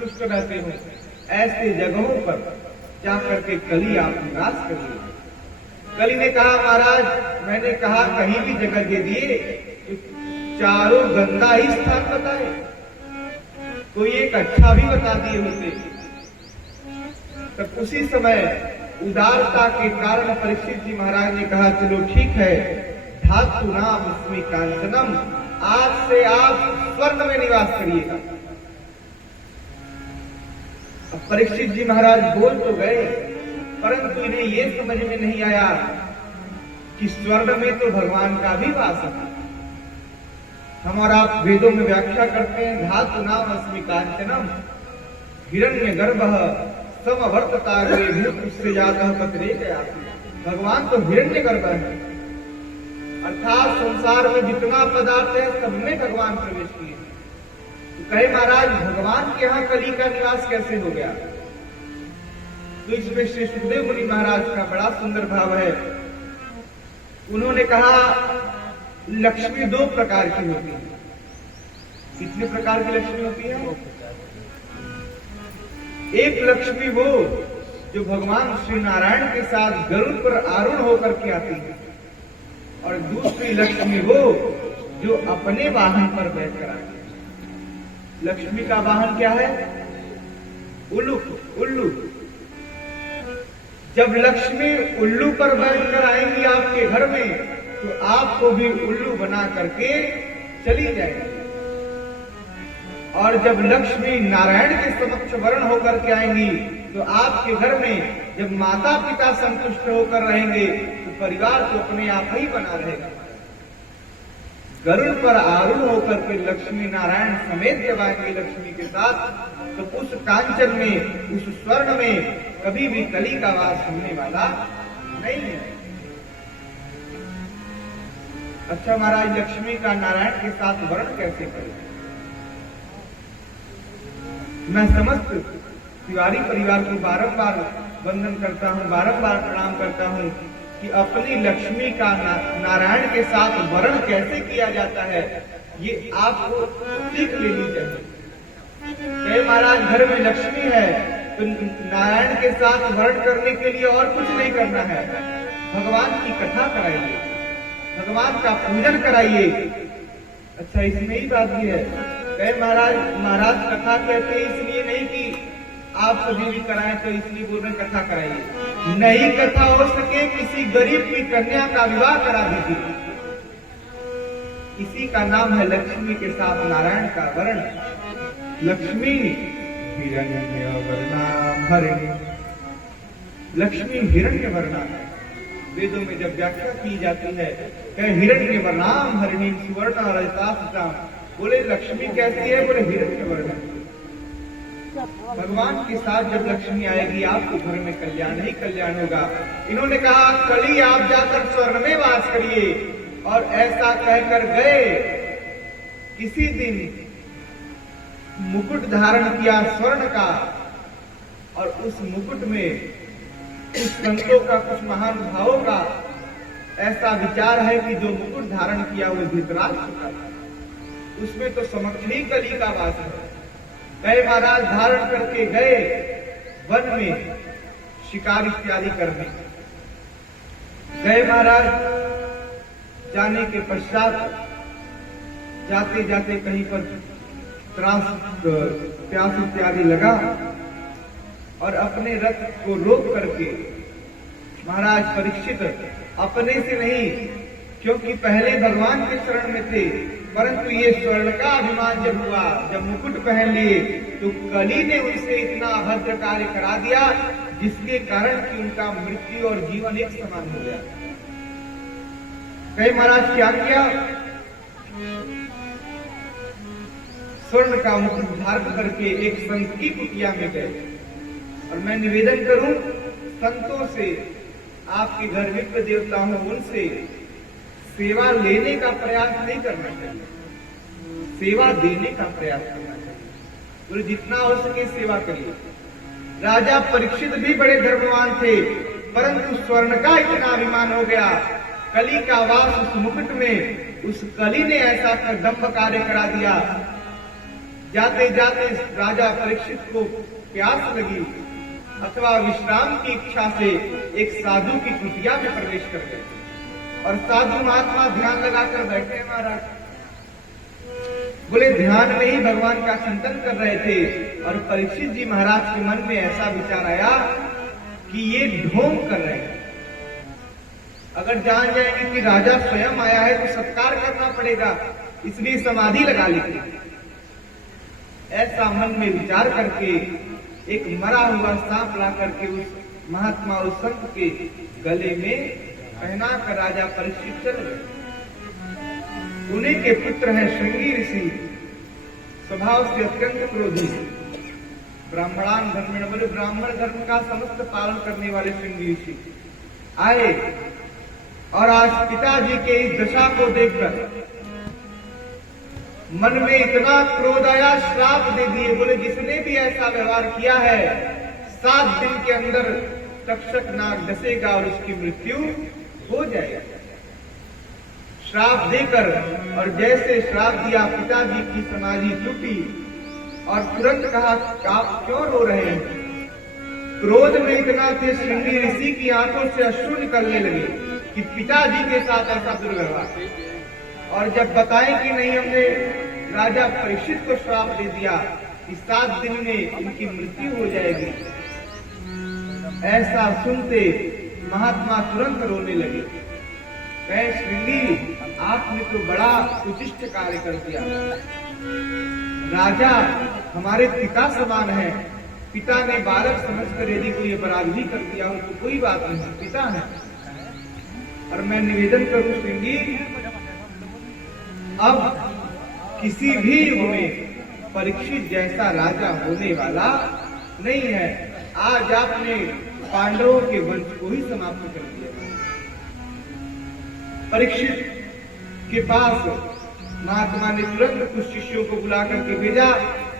रुष्ट रहते हो, ऐसे जगहों पर जाकर के कली आप निवास करिए। कली ने कहा महाराज मैंने कहा कहीं भी जगह दे दिए, चारों गंदा ही स्थान बताए, कोई एक अच्छा भी बता दिए होते। तब उसी समय उदारता के कारण परीक्षित जी महाराज ने कहा चलो ठीक है, धातु नाम अस्मि कांचनम, आज से आप स्वर्ण में निवास करिएगा। अब परीक्षित जी महाराज बोल तो गए, परंतु इन्हें ये समझ में नहीं आया कि स्वर्ण में तो भगवान का भी वास है। हम और आप वेदों में व्याख्या करते हैं धातु नाम अस्मि कांचनम हिरण्य गर्भ समवर्तताग्रे भूत उससे जाता पत्रे गया। भगवान तो हिरण्य गर्भ है, अर्थात संसार में जितना पदार्थ है सब में भगवान प्रवेश किए। तो कहे महाराज भगवान के यहाँ कली का निवास कैसे हो गया? तो इसमें श्री सुखदेव मुनि महाराज का बड़ा सुंदर भाव है। उन्होंने कहा लक्ष्मी 2 प्रकार की होती है। कितने प्रकार की लक्ष्मी होती है? एक लक्ष्मी वो जो भगवान श्री नारायण के साथ गरुड़ पर आरूढ़ होकर के आती है, और दूसरी लक्ष्मी वो जो अपने वाहन पर बैठकर आती है। लक्ष्मी का वाहन क्या है? उल्लू। जब लक्ष्मी उल्लू पर बैठकर आएंगी आपके घर में, तो आपको भी उल्लू बना करके चली जाएगी। और जब लक्ष्मी नारायण के समक्ष वर्ण होकर के आएंगी, तो आपके घर में जब माता पिता संतुष्ट होकर रहेंगे, तो परिवार तो अपने आप ही बना रहेगा। गरुड़ पर आरूढ़ होकर के लक्ष्मी नारायण समेत जब आएंगे लक्ष्मी के साथ, तो उस कांचन में, उस स्वर्ण में कभी भी कली का वास होने वाला नहीं है। अच्छा महाराज लक्ष्मी का नारायण के साथ वर्ण कैसे करें? मैं समस्त तिवारी परिवार को बारंबार वंदन करता हूँ, बारंबार प्रणाम करता हूँ कि अपनी लक्ष्मी का नारायण के साथ वर्ण कैसे किया जाता है, ये आपको सीख लेनी चाहिए। कहे महाराज घर में लक्ष्मी है तो नारायण के साथ वर्ण करने के लिए और कुछ नहीं करना है, भगवान की कथा कराइए, भगवान का पूजन कराइए। अच्छा इसमें ही बात भी है, कहे महाराज कथा कहते हैं इसलिए नहीं कि आप सभी भी कराएं, तो इसलिए बोल रहे कथा कराइए। नहीं कथा हो सके किसी गरीब की कन्या का विवाह करा दीजिए, इसी का नाम है लक्ष्मी के साथ नारायण का वर्ण। लक्ष्मी हिरण्यवर्णा हरिणी, लक्ष्मी हिरण्यवर्णा है। वेदों में जब व्याख्या की जाती है हिरण्यवर्णाम हरिणी सुवर्ण रजताम, बोले लक्ष्मी कैसी है, बोले हिरण्यवर्ण। भगवान के साथ जब लक्ष्मी आएगी आपको घर में कल्याण ही कल्याण होगा। इन्होंने कहा कली आप जाकर स्वर्ण में वास करिए, और ऐसा कहकर गए। किसी दिन मुकुट धारण किया स्वर्ण का, और उस मुकुट में कुछ संतों का, कुछ महानुभावों का ऐसा विचार है कि जो मुकुट धारण किया वो धृतराष्ट्र का, उसमें तो समक्ष ही कली का वास है। कई महाराज धारण करके गए वन में शिकार इत्यादि करने। गए महाराज, जाने के पश्चात जाते जाते कहीं पर प्यास इत्यादि लगा, और अपने रथ को रोक करके महाराज परीक्षित अपने से नहीं, क्योंकि पहले भगवान के शरण में थे, परंतु ये स्वर्ण का अभिमान जब हुआ, जब मुकुट पहन लिए, तो कली ने उनसे इतना अभद्र कार्य करा दिया जिसके कारण कि उनका मृत्यु और जीवन एक समान हो गया। कई महाराज क्या किया, स्वर्ण का मुकुट धारण करके एक संत की कुटिया में गए। और मैं निवेदन करूं संतों से, आपके घर विप्र देवता हूं, उनसे सेवा लेने का प्रयास नहीं करना चाहिए, सेवा देने का प्रयास करना चाहिए। तो जितना हो सके सेवा करिए। राजा परीक्षित भी बड़े धर्मवान थे, परंतु स्वर्ण का इतना अभिमान हो गया, कली का वास उस मुकुट में, उस कली ने ऐसा दंभ कार्य करा दिया। जाते जाते राजा परीक्षित को प्यास लगी, अथवा विश्राम की इच्छा से एक साधु की कुटिया में प्रवेश कर गए, और साधु महात्मा ध्यान लगाकर बैठे हैं महाराज। बोले ध्यान में ही भगवान का चिंतन कर रहे थे, और परीक्षित जी महाराज के मन में ऐसा विचार आया कि ये ढोंग कर रहे हैं। अगर जान जाएंगे कि राजा स्वयं आया है तो सत्कार करना पड़ेगा, इसलिए समाधि लगा ली। ऐसा मन में विचार करके एक मरा हुआ सांप ला करके उस महात्मा, उस संत के गले में पहना कर राजा परीक्षित चल गए। उन्हीं के पुत्र हैं श्रृंगी ऋषि, स्वभाव से अत्यंत क्रोधी, ब्राह्मणान धर्मेण, बोले ब्राह्मण धर्म का समस्त पालन करने वाले श्रृंगी ऋषि आए, और आज पिताजी के इस दशा को देखकर मन में इतना क्रोध आया, श्राप दे दिए। बोले जिसने भी ऐसा व्यवहार किया है 7 दिन के अंदर तक्षक नाग डसेगा और उसकी मृत्यु हो जाएगी। श्राप देकर, और जैसे श्राप दिया पिताजी की समाधि टूटी, और तुरंत कहा आप क्यों रो रहे हैं। क्रोध में इतना थे श्रृंगी ऋषि की आंखों से अश्रु निकलने लगे कि पिताजी के साथ ऐसा दुर्व्यवहार। और जब बताएं कि नहीं हमने राजा परीक्षित को श्राप दे दिया कि 7 दिन में इनकी मृत्यु हो जाएगी, ऐसा सुनते महात्मा तुरंत रोने लगे। कहे श्रृंगी आपने तो बड़ा उचिष्ट कार्य कर दिया, राजा हमारे पिता समान है, पिता ने बालक समझकर यदि कोई अपराध भी कर दिया हो तो कोई बात नहीं, पिता है। और मैं निवेदन करूं श्रृंगी, अब किसी भी युग में परीक्षित जैसा राजा होने वाला नहीं है। आज आपने पांडवों के वंश को ही समाप्त कर दिया। परीक्षित के पास महात्मा ने तुरंत कुछ शिष्यों को बुला करके भेजा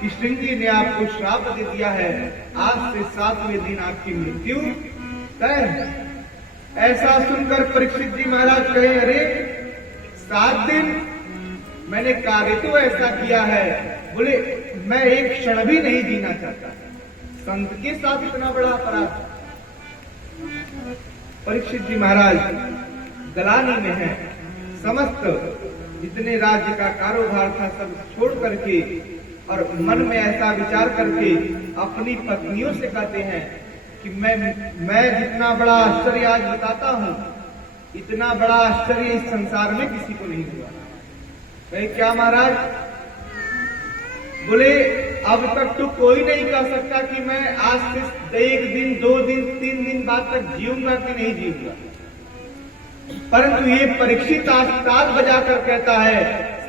कि श्रृंगी ने आपको श्राप दे दिया है, आज से 7वें दिन आपकी मृत्यु तय है। ऐसा सुनकर परीक्षित जी महाराज कहे, अरे 7 दिन मैंने कार्य तो ऐसा किया है, बोले मैं एक क्षण भी नहीं जीना चाहता, संत के साथ इतना बड़ा अपराध। परीक्षित जी महाराज गलानी में है, समस्त जितने राज्य का कारोबार था सब छोड़ करके और मन में ऐसा विचार करके अपनी पत्नियों से कहते हैं कि मैं जितना बड़ा आश्चर्य आज बताता हूं, इतना बड़ा आश्चर्य इस संसार में किसी को नहीं हुआ। कहे क्या महाराज? बोले अब तक तो कोई नहीं कह सकता कि मैं आज से 1 दिन 2 दिन 3 दिन बाद तक जीऊंगा कि नहीं जीऊंगा, परंतु ये परीक्षित आज ताल बजाकर कहता है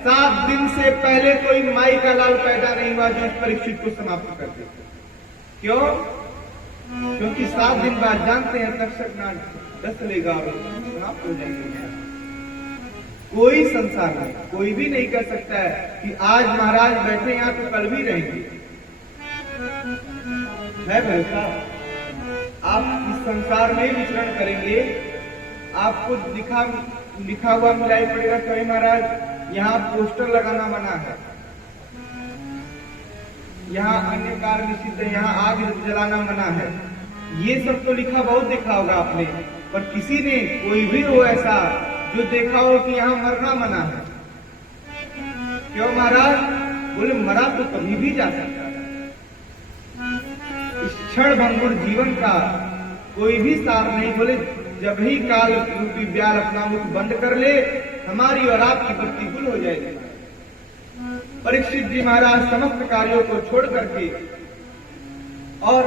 7 दिन से पहले कोई माई का लाल पैदा नहीं हुआ जो इस परीक्षित को समाप्त कर दे। क्यों? क्योंकि 7 दिन बाद जानते हैं तक्षक नाग दस लेगा और समाप्त हो जाएंगे। कोई संसार में कोई भी नहीं कह सकता है कि आज महाराज बैठे यहाँ तो कल भी रहेंगे। है भाई साहब, आप इस संसार में विचरण करेंगे, आपको लिखा हुआ मिलाई पड़ेगा। कहे महाराज यहाँ पोस्टर लगाना मना है, यहाँ अन्य कार्य निषिद्ध है, यहाँ आग जलाना मना है, ये सब तो लिखा बहुत देखा होगा आपने, पर किसी ने कोई भी हो ऐसा जो देखा हो कि यहाँ मरना मना है। क्यों महाराज? बोले मरा तो कभी भी जा सकता है। इस क्षण भंगुर जीवन का कोई भी सार नहीं। बोले जब ही काल रूपी ब्याल अपना मुख बंद कर ले, हमारी और आपकी बत्ती गुल हो जाएगी। परीक्षित जी महाराज समस्त कार्यों को छोड़ करके और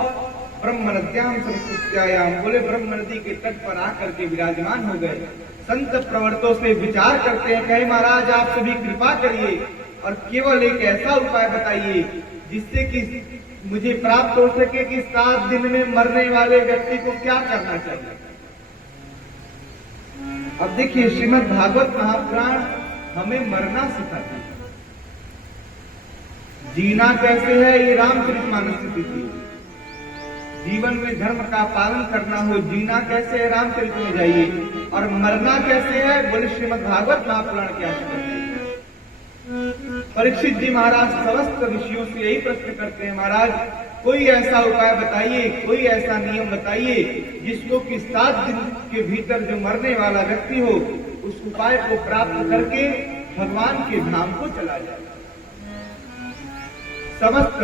ब्रह्म नद्याम संस्कृत्यायाम, बोले ब्रह्म नदी के तट पर आकर के विराजमान हो गए। संत प्रवर्तों से विचार करते हैं, कहे महाराज आप सभी कृपा करिए और केवल एक ऐसा उपाय बताइए जिससे कि मुझे प्राप्त हो सके कि 7 दिन में मरने वाले व्यक्ति को क्या करना चाहिए। अब देखिए श्रीमद् भागवत महापुराण हमें मरना सिखाती है, जीना कैसे है ये रामचरितमानस से थी। जीवन में धर्म का पालन करना हो, जीना कैसे है रामचरित में जाइए, और मरना कैसे है बोले श्रीमद् भागवत महापुराण क्या है। परीक्षित जी महाराज समस्त ऋषियों से यही प्रश्न करते हैं, महाराज कोई ऐसा उपाय बताइए, कोई ऐसा नियम बताइए जिसको कि 7 दिन के भीतर जो मरने वाला व्यक्ति हो उस उपाय को प्राप्त करके भगवान के धाम को चला जाए। समस्त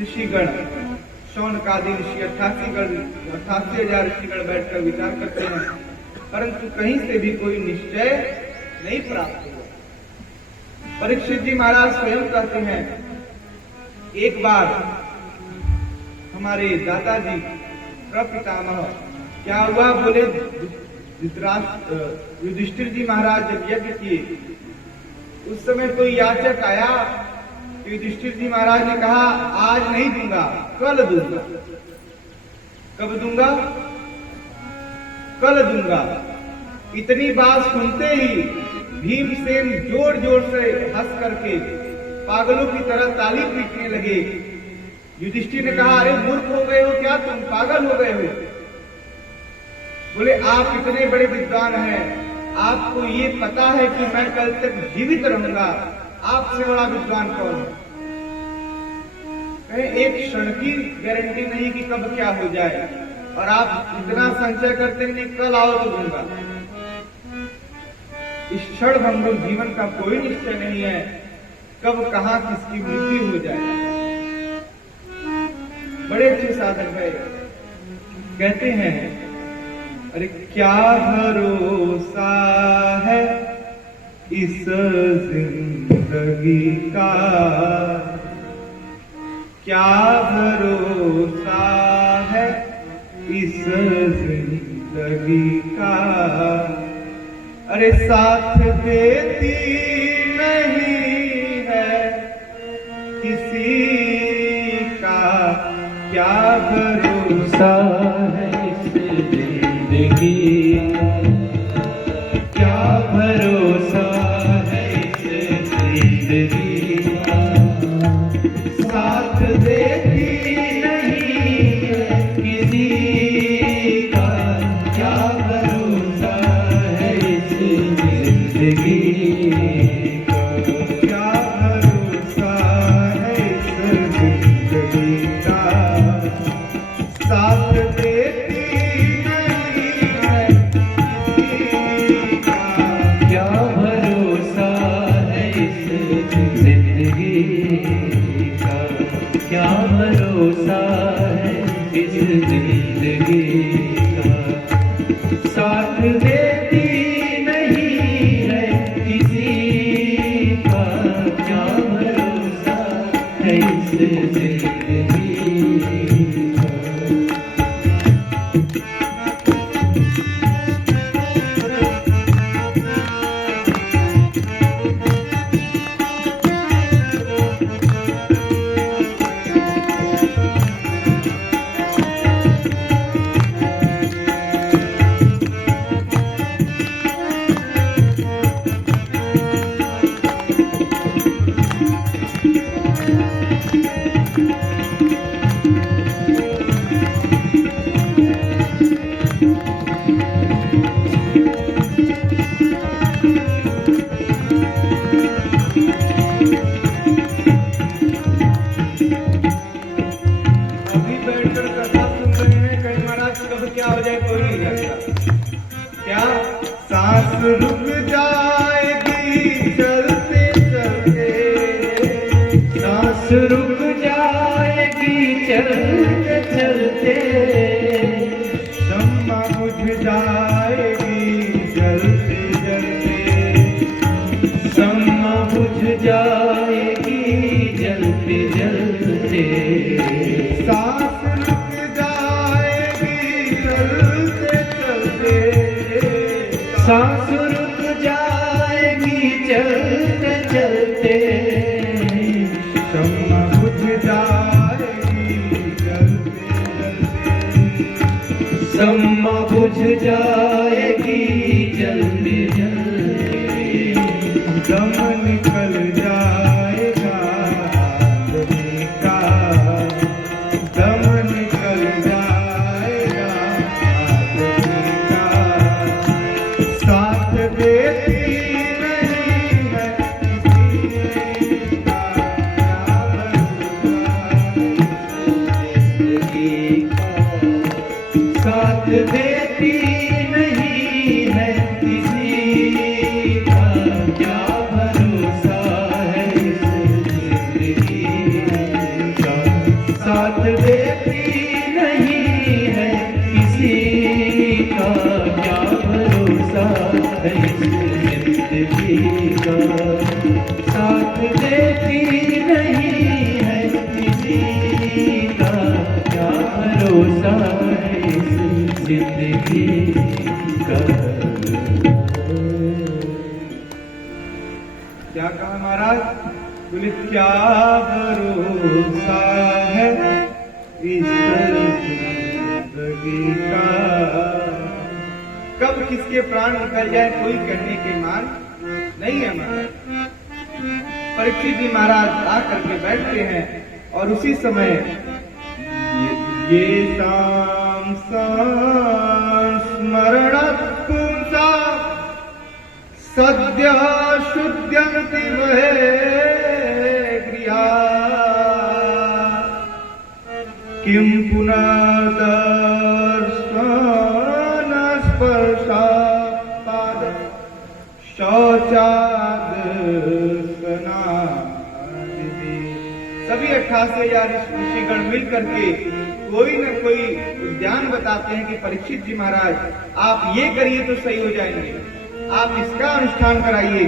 ऋषिगण, शौनकादि ऋषि 88,000 ऋषिगण बैठकर विचार करते हैं, परंतु कहीं से भी कोई निश्चय नहीं प्राप्त हुआ। परीक्षित जी महाराज स्वयं कहते हैं, एक बार हमारे दादाजी प्रपितामह क्या हुआ, बोले युधिष्ठिर जी महाराज जब यज्ञ किए उस समय कोई याचक आया, युधिष्ठिर जी महाराज ने कहा आज नहीं दूंगा, कल दूंगा। कब दूंगा? कल दूंगा। इतनी बात सुनते ही भीमसेन जोर जोर से हंस करके पागलों की तरह ताली पीटने लगे। युधिष्ठिर ने कहा अरे मूर्ख हो गए हो क्या तुम, पागल हो गए हो? बोले आप इतने बड़े विद्वान हैं, आपको ये पता है कि मैं कल तक जीवित रहूंगा, आपसे बड़ा विद्वान कौन है? कहे एक क्षण की गारंटी नहीं कि कब क्या हो जाए, और आप इतना संचय करते हैं कल आओ तो दूंगा। इस क्षण भंगुर जीवन का कोई निश्चय नहीं है, कब कहां किसकी मृत्यु हो जाए। बड़े अच्छे साधक है, कहते हैं अरे क्या भरोसा है इस जिंदगी का, क्या भरोसा है इस जिंदगी का, अरे साथ देती नहीं है किसी का, क्या भरोसा है इस जिंदगी का, क्या भरोसा है इस जिंदगी का, साथ देती नहीं है किसी का, क्या है इस जिंदगी का। अभी बैठकर कथा सुन रहे हैं, कहीं महाराज कब क्या हो जाए कोई नहीं जानता। क्या सांस रुक जाएगी चलते चलते, सांस रुक जाएगी चलते चलते, शम्मा बुझ जाएगी जलते जलते, शम्मा बुझ जाएगी जलते जलते, सांस रुक जाएगी चलते चलते, सांस रुक जाएगी चलते चलते, शम्मा बुझ जाएगी जलते जलते, शम्मा बुझ जाएगी जलते जलते, दम निकल जाएगा आदमी का, दम निकल जाएगा आदमी का, साथ देती नहीं है किसी का क्या जिंदगी का साथ देती नहीं है किसी का, क्या भरोसा है इस जिंदगी का, साथ देती नहीं है किसी का, क्या भरोसा है इस जिंदगी का, साथ देती नहीं है किसी का, क्या भरोसा है इस जिंदगी का। क्या कहा महाराज? बोले क्या भरोसा है इस जिंदगी का, कब किसके प्राण निकल जाए कोई कहने के मान नहीं है महाराज। परीक्षित जी महाराज आकर के बैठते हैं और उसी समय ये शाम स्मरण पुंसा सद्य शुद्ध्यन्ति वहे क्रिया, किं पुनः दर्शन स्पर्शापाद शौचाद स्नादि। सभी 88,000 ऋषिगण मिल करके कोई न कोई उद्यान बताते हैं कि परीक्षित जी महाराज आप ये करिए तो सही हो जाएंगे, आप इसका अनुष्ठान कराइए,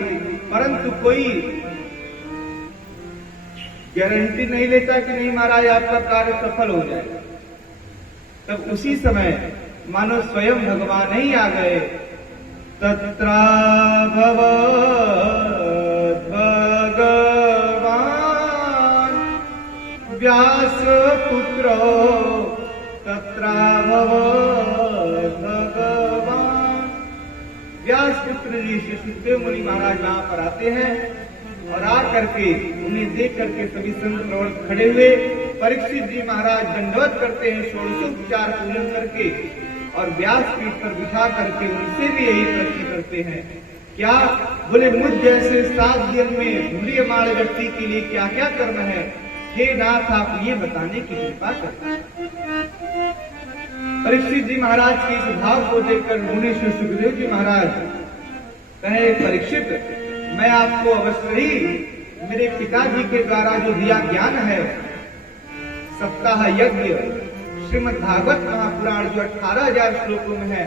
परंतु कोई गारंटी नहीं लेता कि नहीं महाराज आपका कार्य सफल हो जाए। तब उसी समय मानो स्वयं भगवान ही आ गए। तत्रा भगवद् भगवान व्यास पुत्रो, तत्रा भगवद् भगवान व्यास पुत्र जी श्री सुखदेव मुनि महाराज वहां पर आते हैं और आ करके उन्हें देख करके सभी संत प्रवर्त खड़े हुए। परीक्षित जी महाराज दंडवत करते हैं षोडशोपचार पूजन करके और व्यास पीठ पर बिठा करके उनसे भी यही प्रश्न करते हैं। क्या बोले मुझ जैसे 7 दिन में धूलियमान व्यक्ति के लिए क्या क्या करना है, हे नाथ आप ये बताने की कृपा करें। परीक्षित जी महाराज के इस भाव को देखकर मुनि श्री सुखदेव जी महाराज कहे, परीक्षित मैं आपको अवश्य ही मेरे पिताजी के द्वारा जो दिया ज्ञान है, सप्ताह यज्ञ श्रीमद् भागवत महापुराण जो 18,000 श्लोकों में है,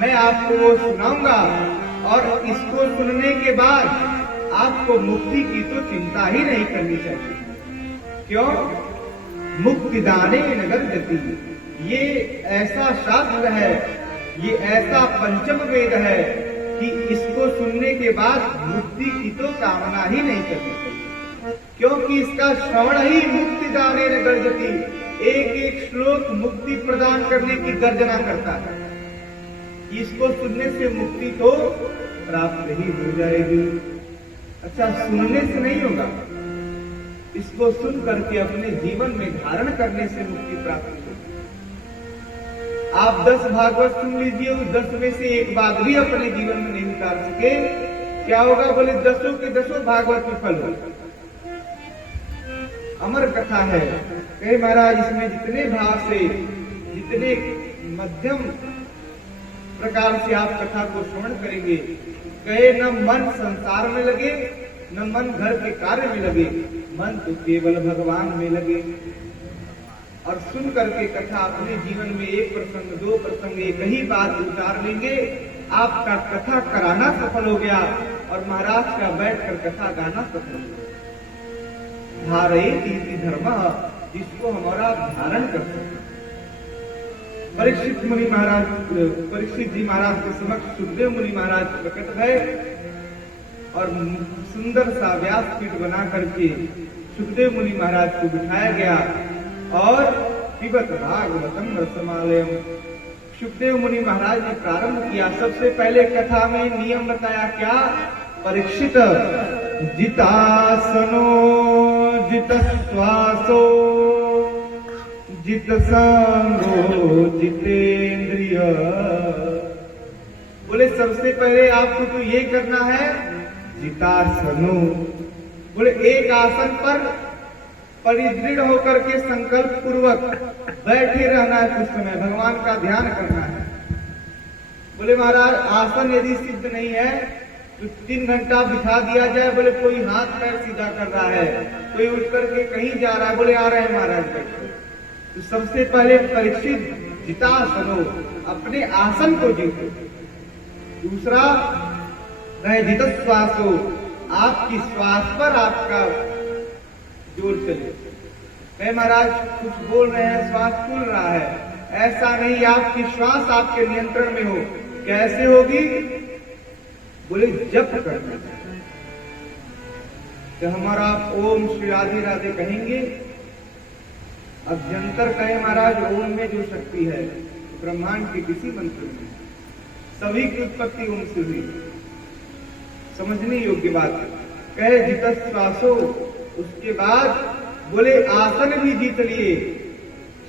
मैं आपको वो सुनाऊंगा और इसको सुनने के बाद आपको मुक्ति की तो चिंता ही नहीं करनी चाहिए। क्यों? मुक्तिदाने नगर गति, ये ऐसा शास्त्र है, ये ऐसा पंचम वेद है कि इसको सुनने के बाद मुक्ति की तो कामना ही नहीं करनी चाहिए, क्योंकि इसका श्रवण ही मुक्तिदाने नगर गति, एक एक श्लोक मुक्ति प्रदान करने की गर्जना करता है। इसको सुनने से मुक्ति तो प्राप्त ही हो जाएगी। अच्छा, सुनने से नहीं होगा, इसको सुन करके अपने जीवन में धारण करने से मुक्ति प्राप्त होगी। आप 10 भागवत सुन लीजिए, उस 10 में से एक बात भी अपने जीवन में नहीं उतार सके, क्या होगा? बोले 10 के 10 भागवत विफल हो। अमर कथा है, कहे महाराज इसमें जितने भाव से, जितने मध्यम प्रकार से आप कथा को श्रवण करेंगे, कहे न मन संसार में लगे, न मन घर के कार्य में लगे, मन तो केवल भगवान में लगे। और सुन करके कथा अपने जीवन में एक प्रसंग, 2 प्रसंग, एक ही बात उतार लेंगे, आपका कथा कराना सफल हो गया और महाराज का बैठकर कथा गाना सफल हो गया। धारयति धर्म, जिसको हमारा धारण कर सकते। परीक्षित मुनि महाराज, परीक्षित जी महाराज के समक्ष सुखदेव मुनि महाराज प्रकट गए और सुंदर सा व्यासपीठ बना करके सुखदेव मुनि महाराज को बिठाया गया और पिबत भागवतम रसमालयम, सुखदेव मुनि महाराज ने प्रारंभ किया। सबसे पहले कथा में नियम बताया, क्या? परीक्षित जितासनो जितश्वासो जित संगो जितेंद्रिय। बोले सबसे पहले आपको तो ये करना है जितासनो, बोले एक आसन पर परिदृढ़ होकर के संकल्प पूर्वक बैठे रहना है, कुछ समय भगवान का ध्यान करना है। बोले महाराज आसन यदि सिद्ध नहीं है तो 3 घंटा बिठा दिया जाए, बोले कोई हाथ पैर सीधा कर रहा है, कोई उठ करके कहीं जा रहा है, बोले आ रहे हैं महाराज बैठो। तो सबसे पहले परीक्षित जितासनो, अपने आसन को जीतो। दूसरा रहे जितश्वासो, आपकी श्वास पर आपका जोर चले। कहे महाराज कुछ बोल रहे हैं, श्वास फूल रहा है, ऐसा नहीं, आपकी श्वास आपके नियंत्रण में हो। कैसे होगी? बोले जप करना। तो हमारा ओम श्री राधे राधे कहेंगे, अभ्यंतर कहे महाराज ओम में जो शक्ति है ब्रह्मांड के किसी मंत्र में, सभी की उत्पत्ति ओम से हुई, समझने योग्य बात। कहे जितश्वासो, उसके बाद बोले आसन भी जीत लिए,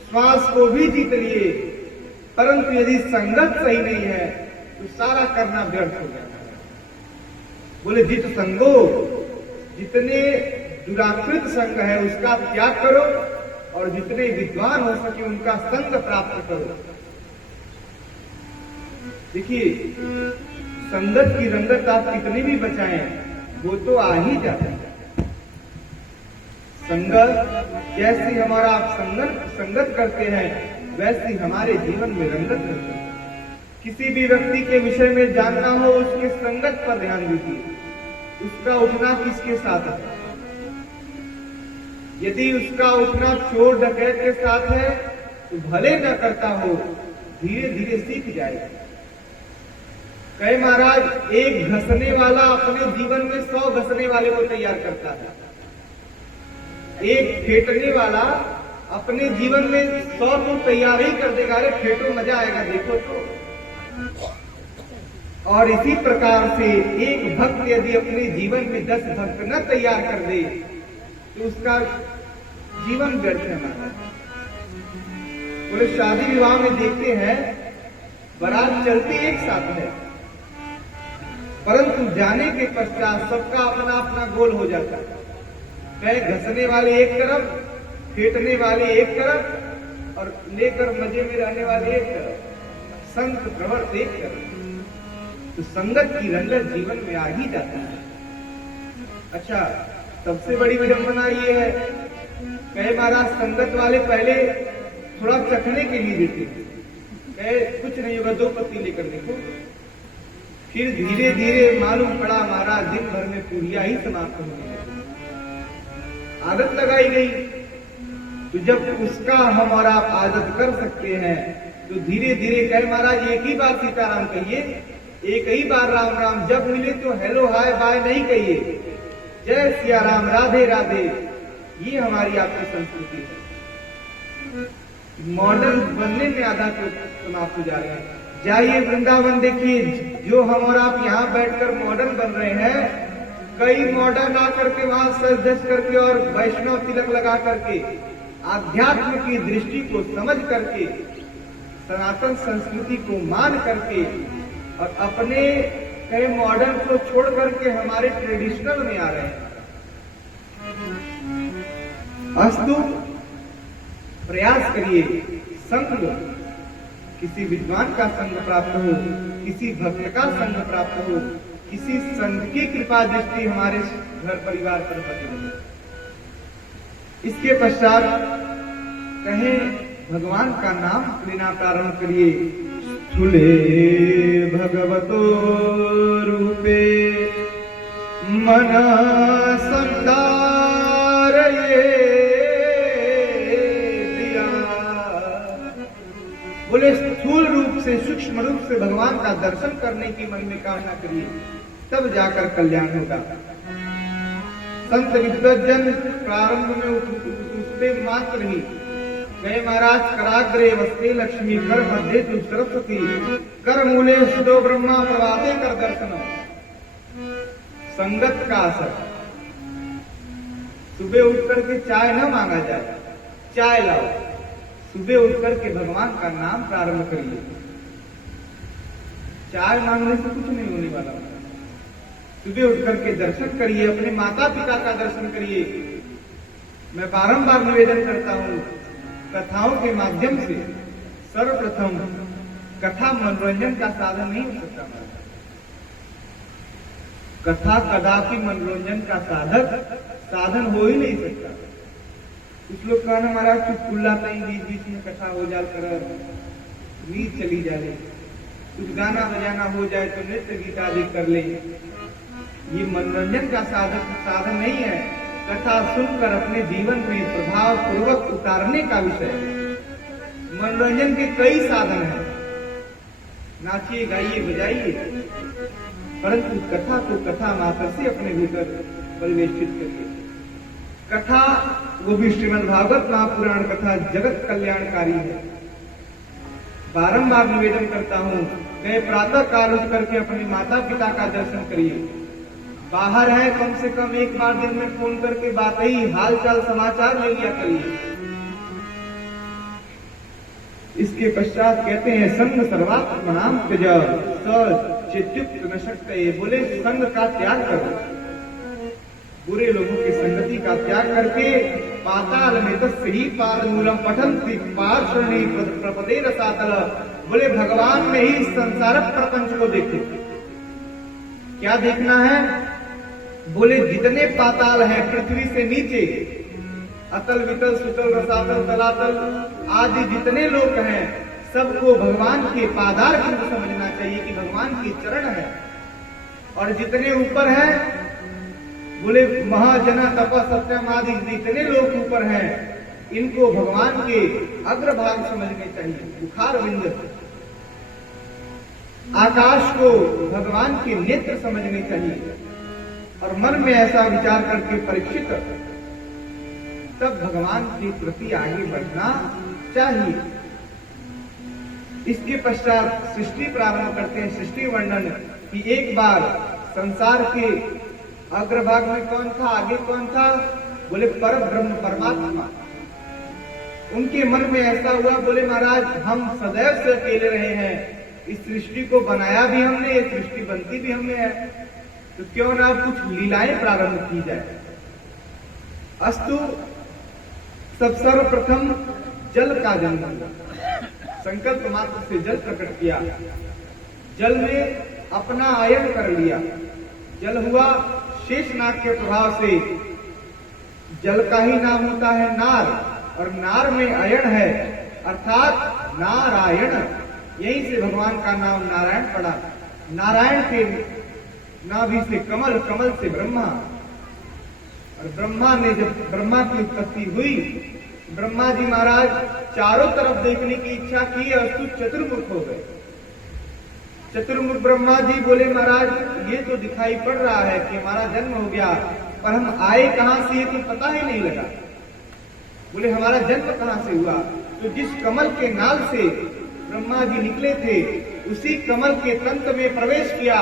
श्वास को भी जीत लिए, परंतु यदि संगत सही नहीं है तो सारा करना व्यर्थ हो जाता है। बोले जित संगो, जितने दुराकृत संग है उसका त्याग करो और जितने विद्वान हो सके उनका संग प्राप्त करो। देखिए संगत की रंगत आप कितनी भी बचाएं वो तो आ ही जाता है। संगत जैसी हमारा आप संगत करते हैं वैसी हमारे जीवन में रंगत होती है। किसी भी व्यक्ति के विषय में जानना हो उसके संगत पर ध्यान दीजिए, उसका उठना किसके साथ है। यदि उसका उठना चोर डकैत के साथ है तो भले न करता हो, धीरे धीरे सीख जाएगा। कहे महाराज एक घसने वाला अपने जीवन में 100 घसने वाले को तैयार करता है, एक फेंटने वाला अपने जीवन में 100 को तैयार ही कर देगा। अरे फेंटो मजा आएगा देखो तो। और इसी प्रकार से एक भक्त यदि अपने जीवन में 10 भक्त न तैयार कर दे तो उसका जीवन व्यर्थ है। बोले शादी विवाह में देखते हैं बारात चलती एक साथ है, परंतु जाने के पश्चात सबका अपना अपना गोल हो जाता है। कहे घसने वाले एक तरफ, फेंटने वाले एक तरफ और लेकर मजे में रहने वाले एक तरफ, संत प्रवर्त एक तरफ। तो संगत की रंगत जीवन में आ ही जाता है। अच्छा सबसे बड़ी विडंबना ये है, कहे महाराज संगत वाले पहले थोड़ा चखने के लिए देते, कहे कुछ नहीं होगा 2 पत्ती लेकर देखो, फिर धीरे धीरे मालूम पड़ा महाराज दिन भर में पूरिया ही समाप्त होने लगी। आदत लगाई गई तो जब उसका हम और आप आदत कर सकते हैं तो धीरे धीरे कहे महाराज एक ही बार सीताराम कहिए, एक ही बार राम राम, जब मिले तो हेलो हाय बाय नहीं कहिए, जय सिया राम राधे राधे। ये हमारी आपकी संस्कृति है। मॉडर्न बनने में आधा तो समाप्त हो जा रहे हैं। जाइए वृंदावन देखिए, जो हम और आप यहाँ बैठकर मॉडर्न बन रहे हैं, कई मॉडर्न आकर के वहां सज धज करके और वैष्णव तिलक लगा करके आध्यात्म की दृष्टि को समझ करके सनातन संस्कृति को मान करके और अपने कई मॉडर्न को छोड़ करके हमारे ट्रेडिशनल में आ रहे हैं। अस्तु प्रयास करिए, संग किसी विद्वान का संग प्राप्त हो, किसी भक्त का संग प्राप्त हो, किसी संत की कृपा दृष्टि हमारे घर परिवार पर बनी हो। इसके पश्चात कहें भगवान का नाम लेना प्रारंभ करिए। स्थूले भगवतो रूपे मन संधारये दिया। बोले स्थूल रूप से, सूक्ष्म रूप से भगवान का दर्शन करने की मन में कामना करिए, तब जाकर कल्याण होगा। संत विद्वज्जन प्रारंभ में उससे मात्र ही गए महाराज, कराग्रे वस्ते लक्ष्मी, कर मध्य तु सरस्वती, कर मूले सुदो ब्रह्मा, प्रभाते कर दर्शन। संगत का असर, सुबह उठ करके चाय न मांगा जाए, चाय लाओ। सुबह उठ करके भगवान का नाम प्रारंभ करिए। चाय मांगने से कुछ नहीं होने वाला। सुबह उठ करके दर्शन करिए, अपने माता पिता का दर्शन करिए। मैं बारंबार निवेदन करता हूं, कथाओं के माध्यम से सर्वप्रथम कथा मनोरंजन का साधन नहीं हो सकता। कथा कदापि मनोरंजन का साधन हो ही नहीं सकता। कुछ लोग कहना महाराज चुटकुल्ला कहीं बीच बीच में कथा हो जाए, कर नींद चली जाए, कुछ गाना बजाना हो जाए तो नृत्य गीत आदि कर ले। ये मनोरंजन का साधन नहीं है। कथा सुनकर अपने जीवन में प्रभाव पूर्वक उतारने का विषय है। मनोरंजन के कई साधन हैं, नाचिए गाइए बजाइए, परंतु कथा को कथा मात्र से अपने भीतर परिवेशित करिए। कथा वो भी श्रीमद् भागवत महापुराण कथा जगत कल्याणकारी है। बारंबार निवेदन करता हूं, गए प्रातः काल उठ करके अपने माता पिता का दर्शन करिए। बाहर है, कम से कम एक बार दिन में फोन करके बात ही हाल चाल समाचार ले लिया करिए। इसके पश्चात कहते हैं संग सर्वात्मनाम त्यज स चित्युक्त न शक्तये। बोले संग का त्याग करो, बुरे लोगों की संगति का त्याग करके पाताल में तस्य ही पाद मूलम पठन्ति पार्श्वनि प्रपदे रसातल। बोले भगवान में ही संसार प्रपंच को देखो। क्या देखना है? बोले जितने पाताल हैं पृथ्वी से नीचे, अतल वितल सुतल रसातल तलातल आदि जितने लोग हैं, सबको भगवान के पादार बिंद समझना चाहिए कि भगवान के चरण है। और जितने ऊपर हैं, बोले महाजना तप सत्यम आदि जितने लोग ऊपर हैं, इनको भगवान के अग्रभाग समझने चाहिए, बुखार बिंद। आकाश को भगवान के नेत्र समझने चाहिए और मन में ऐसा विचार करके परीक्षित, तब भगवान के प्रति आगे बढ़ना चाहिए। इसके पश्चात सृष्टि प्रारंभ करते हैं। सृष्टि वर्णन कि एक बार संसार के अग्रभाग में कौन था, आगे कौन था? बोले पर ब्रह्म परमात्मा। उनके मन में ऐसा हुआ, बोले महाराज हम सदैव से अकेले रहे हैं, इस सृष्टि को बनाया भी हमने, ये सृष्टि बनती भी हमने है, तो क्यों ना कुछ लीलाएं प्रारंभ की जाए। अस्तु सब सर्वप्रथम जल का जन्म हुआ। संकल्प मात्र से जल प्रकट किया, जल में अपना आयन कर लिया। जल हुआ शेषनाग के प्रभाव से। जल का ही नाम होता है नार, और नार में अयन है, अर्थात नारायण। यहीं से भगवान का नाम नारायण पड़ा। नारायण के नाभि से कमल, कमल से ब्रह्मा, और ब्रह्मा ने जब ब्रह्मा की उत्पत्ति हुई, ब्रह्मा जी महाराज चारों तरफ देखने की इच्छा की, अस्तु चतुर्मुख हो गए। चतुर्मुख ब्रह्मा जी बोले महाराज ये तो दिखाई पड़ रहा है कि हमारा जन्म हो गया, पर हम आए कहां से ये तो पता ही नहीं लगा। बोले हमारा जन्म कहां से हुआ? तो जिस कमल के नाल से ब्रह्मा जी निकले थे उसी कमल के तंत्र में प्रवेश किया,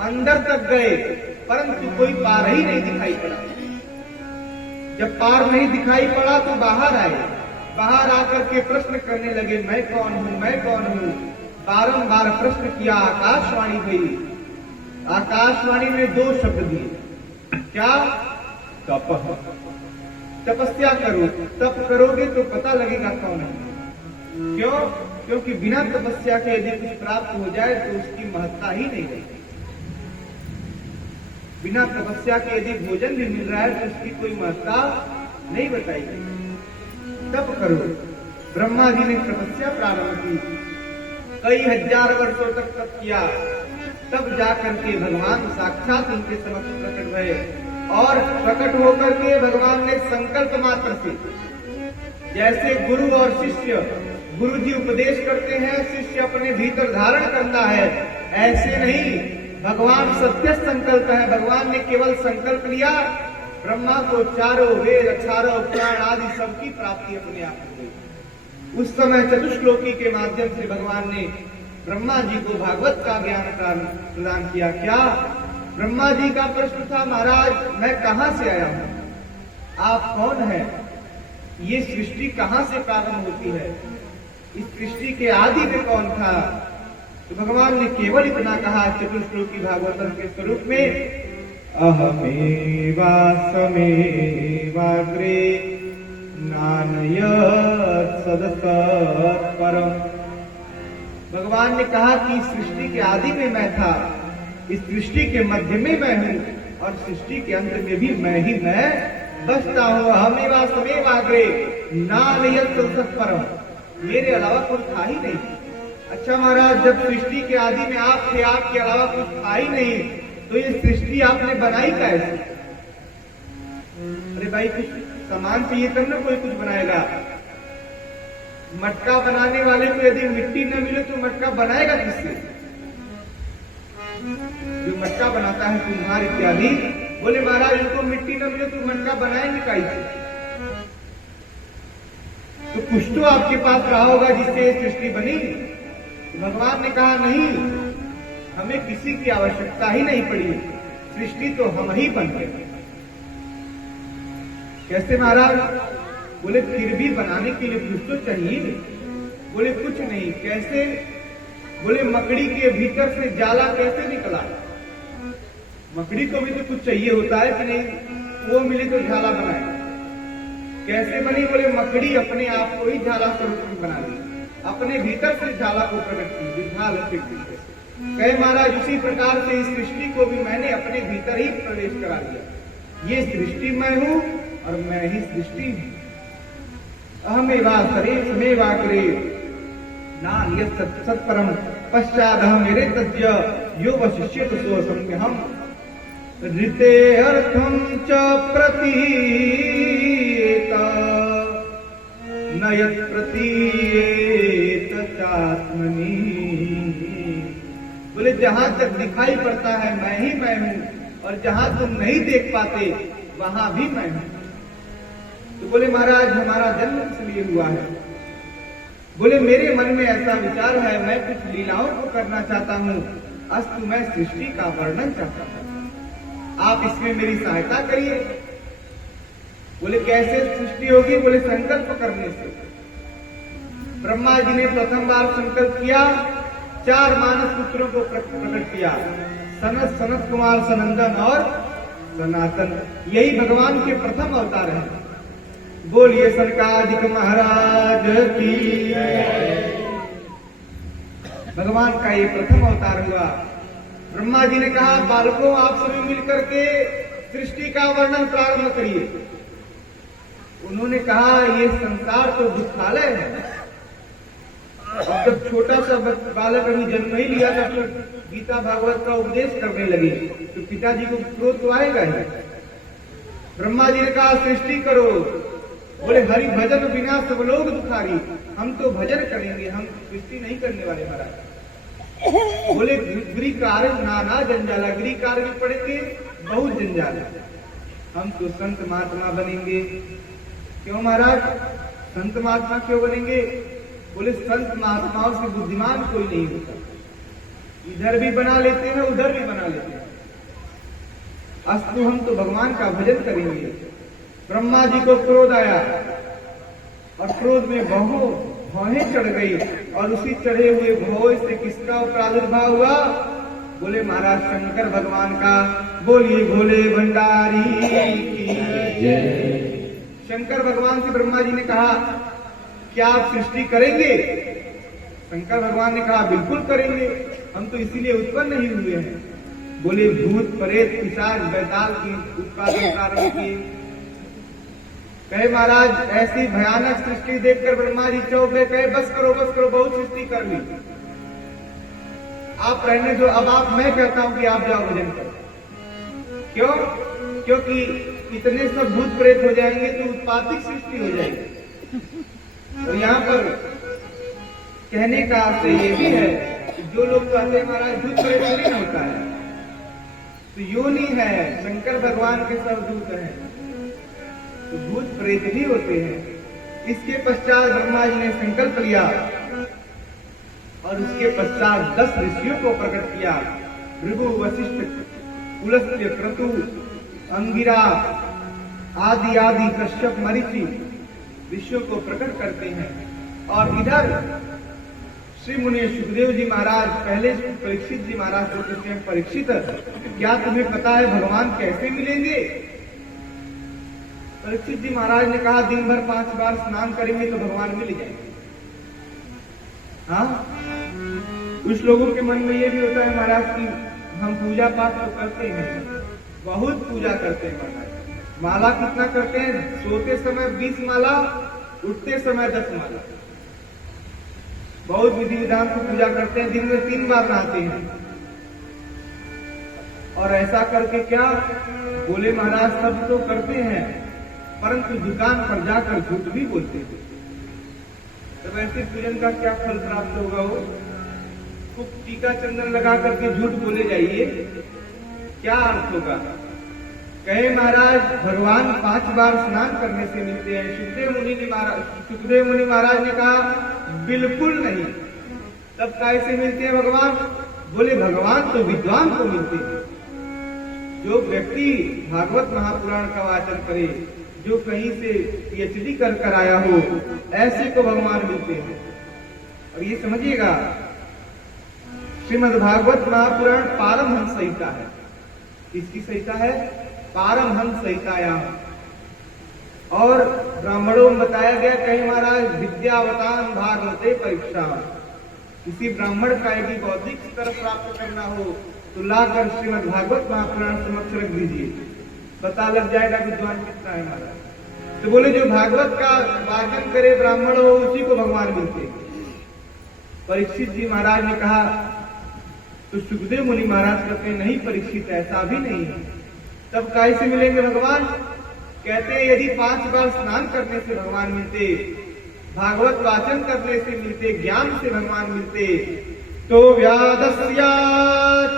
अंदर तक गए, परंतु कोई पार ही नहीं दिखाई पड़ा। जब पार नहीं दिखाई पड़ा तो बाहर आए, बाहर आकर के प्रश्न करने लगे, मैं कौन हूं, मैं कौन हूं। बारंबार प्रश्न किया, आकाशवाणी हुई। आकाशवाणी में दो शब्द दिए, क्या? तप। तपस्या करो, तप करोगे तो पता लगेगा कौन है। क्यों? क्योंकि बिना तपस्या के यदि कुछ प्राप्त हो जाए तो उसकी महत्ता ही नहीं रहेगी। बिना तपस्या के यदि भोजन भी मिल रहा है तो उसकी कोई महत्ता नहीं बताई गई। तप करो। ब्रह्मा जी ने तपस्या प्रारंभ की, कई हजार वर्षों तक तप किया, तब जाकर के भगवान साक्षात उनके समक्ष प्रकट हुए। और प्रकट होकर के भगवान ने संकल्प मात्र से, जैसे गुरु और शिष्य, गुरु जी उपदेश करते हैं, शिष्य अपने भीतर धारण करता है, ऐसे नहीं, भगवान सत्य संकल्प है। भगवान ने केवल संकल्प लिया, ब्रह्मा को चारों वेद, अठारह पुराण आदि सबकी प्राप्ति अपने आप हो गई। उस समय चतुश्लोकी के माध्यम से भगवान ने ब्रह्मा जी को भागवत का ज्ञान प्रदान किया। क्या? ब्रह्मा जी का प्रश्न था, महाराज मैं कहां से आया हूं, आप कौन हैं, ये सृष्टि कहां से प्रारंभ होती है, इस सृष्टि के आदि में कौन था? तो भगवान ने केवल इतना कहा चतुश्लोकी भागवतम के स्वरूप में, अहमेवा समेवाग्रे नान्यत् सदसत्परम्। भगवान ने कहा कि इस सृष्टि के आदि में मैं था, इस सृष्टि के मध्य में मैं हूं, और सृष्टि के अंत में भी मैं ही मैं बसता हूं। अहमेवा समेवाग्रे नान्यत् सदसत्परम्, मेरे अलावा कुछ था ही नहीं। अच्छा महाराज, जब सृष्टि के आदि में आप थे, आपके अलावा कुछ था ही नहीं, तो ये सृष्टि आपने बनाई कैसे? अरे भाई कुछ सामान चाहिए तब ना कोई कुछ बनाएगा। मटका बनाने वाले को यदि मिट्टी न मिले तो मटका बनाएगा किससे? जो मटका बनाता है कुम्हार इत्यादि, बोले महाराज इनको मिट्टी न मिले तो मटका बनाएंगे कैसे? तो कुछ तो आपके पास रहा होगा जिससे सृष्टि बनी। तो भगवान ने कहा नहीं, हमें किसी की आवश्यकता ही नहीं पड़ी, सृष्टि तो हम ही बन गए। कैसे महाराज? बोले फिर भी बनाने के लिए कुछ तो चाहिए। बोले कुछ नहीं। कैसे? बोले मकड़ी के भीतर से जाला कैसे निकला? मकड़ी को भी तो कुछ चाहिए होता है कि नहीं, वो मिले तो झाला बनाए। कैसे बनी? बोले मकड़ी अपने आप को ही झाला स्वरूप में बना ली, अपने भीतर से झाला को प्रकट की, झाल से कहे महाराज उसी प्रकार से इस सृष्टि को भी मैंने अपने भीतर ही प्रवेश करा दिया। ये सृष्टि मैं हूं और मैं ही सृष्टि हूं। अहमेवा समेवाग्रे नान्यत् सत्परम् पश्चादहम् मेरे तज्य यो वशिष्येत सो सम्यहम् ऋते अर्थम च प्रतीयेत न यत् प्रतीयेत चात्मनि। बोले जहां तक दिखाई पड़ता है मैं ही मैं हूं, और जहां तुम नहीं देख पाते वहां भी मैं हूं। तो बोले महाराज हमारा जन्म किस लिए हुआ है? बोले मेरे मन में ऐसा विचार है, मैं कुछ लीलाओं को करना चाहता हूं, अस्तु मैं सृष्टि का वर्णन चाहता हूं, आप इसमें मेरी सहायता करिए। बोले कैसे सृष्टि होगी? बोले संकल्प करने से। ब्रह्मा जी ने प्रथम बार संकल्प किया, 4 मानस पुत्रों को प्रकट किया, सनत, सनत कुमार, सनंदन और सनातन। यही भगवान के प्रथम अवतार हैं। बोलिए सनकादिक महाराज की। भगवान का ये प्रथम अवतार हुआ। ब्रह्मा जी ने कहा बालकों आप सभी मिलकर के सृष्टि का वर्णन प्रारंभ करिए। उन्होंने कहा ये संसार तो दुखालय है। अब जब छोटा सा बालक अभी जन्म ही लिया था तो गीता भागवत का उपदेश करने लगे, तो पिताजी को क्रोध तो आएगा ही। ब्रह्मा जी ने कहा सृष्टि करो, बोले हरि भजन बिना सब लोग दुखारी, हम तो भजन करेंगे, हम सृष्टि नहीं करने वाले महाराज। बोले गिरी कार्य नाना जंजाला, गिरी कार्य भी पढ़ेंगे बहुत जंजाल, हम तो संत महात्मा बनेंगे। क्यों महाराज संत महात्मा क्यों बनेंगे? बोले संत महात्माओं से बुद्धिमान कोई नहीं होता, इधर भी बना लेते हैं उधर भी बना लेते हैं। अस्तु हम तो भगवान का भजन करेंगे। ब्रह्मा जी को क्रोध आया और क्रोध में भौहें चढ़ गई, और उसी चढ़े हुए भौं से किसका प्रादुर्भाव हुआ? बोले महाराज शंकर भगवान का। बोलिए भोले भंडारी की जय। शंकर भगवान से ब्रह्मा जी ने कहा क्या आप सृष्टि करेंगे? शंकर भगवान ने कहा बिल्कुल करेंगे, हम तो इसीलिए उत्पन्न नहीं हुए हैं। बोले भूत प्रेत पिशाच बैताल की उत्पादन कारण किए। कहे महाराज ऐसी भयानक सृष्टि देखकर ब्रह्मा जी चौंक गए, कहे बस करो बहुत सृष्टि कर ली, आप रहने दो, अब मैं कहता हूं कि आप जाओ भजन करो। क्यों? क्योंकि इतने सब भूत प्रेत हो जाएंगे तो उत्पादिक सृष्टि हो जाएगी। और यहाँ पर कहने का अर्थ ये भी है कि जो लोग कहते हैं महाराज भूत प्रेत नहीं होता है, तो योनि है, शंकर भगवान के सब दूत हैं, तो भूत प्रेत भी होते हैं। इसके पश्चात ब्रह्मा जी ने संकल्प लिया और उसके पश्चात 10 ऋषियों को प्रकट किया। भृगु, वशिष्ठ, पुलस्त्य, क्रतु, अंगिरा आदि कश्यप, मरीचि ऋषियों को प्रकट करते हैं। और इधर श्री मुनि सुखदेव जी महाराज पहले परीक्षित जी महाराज को कहते हैं परीक्षित क्या तुम्हें पता है भगवान कैसे मिलेंगे? परीक्षित जी महाराज ने कहा दिन भर 5 बार स्नान करेंगे तो भगवान मिल जाएंगे। हाँ, कुछ लोगों के मन में ये भी होता है महाराज की हम पूजा पाठ तो करते हैं, बहुत पूजा करते हैं महाराज, माला कितना करते हैं? सोते समय 20 माला, उठते समय 10 माला, बहुत विधि विधान से पूजा करते हैं, दिन में 3 बार नहाते हैं। और ऐसा करके क्या? बोले महाराज सब तो करते हैं परंतु दुकान पर जाकर झूठ भी बोलते हैं, तो ऐसे पूजन का क्या फल प्राप्त होगा? वो खूब टीका चंदन लगा करके झूठ बोले जाइए, क्या अर्थ होगा? कहे महाराज भगवान 5 बार स्नान करने से मिलते हैं। सुखदेव मुनि महाराज ने कहा बिल्कुल नहीं, तब कैसे मिलते हैं भगवान? बोले भगवान तो विद्वान को मिलते हैं, जो व्यक्ति भागवत महापुराण का वाचन करे, जो कहीं से PhD कर आया हो, ऐसे को भगवान मिलते हैं। और ये समझिएगा श्रीमद् भागवत महापुराण पारमहंस संहिता है। किसकी संहिता है? पारमहंस संहितायाम। और ब्राह्मणों में बताया गया कहीं महाराज विद्यावतान भागवते परीक्षा, किसी ब्राह्मण का यदि बौद्धिक स्तर प्राप्त करना हो तो लाकर श्रीमद् भागवत महापुराण समक्ष रख दीजिए, पता लग जाएगा विद्वान कितना है महाराज। तो बोले जो भागवत का वाचन करे ब्राह्मण हो उसी को भगवान मिलते हैं। परीक्षित जी महाराज ने कहा, तो सुखदेव मुनि महाराज कहते हैं नहीं परीक्षित ऐसा भी नहीं है, तब कैसे मिलेंगे भगवान? कहते हैं यदि 5 बार स्नान करने से भगवान मिलते, भागवत वाचन करने से मिलते, ज्ञान से भगवान मिलते, तो व्यादस्या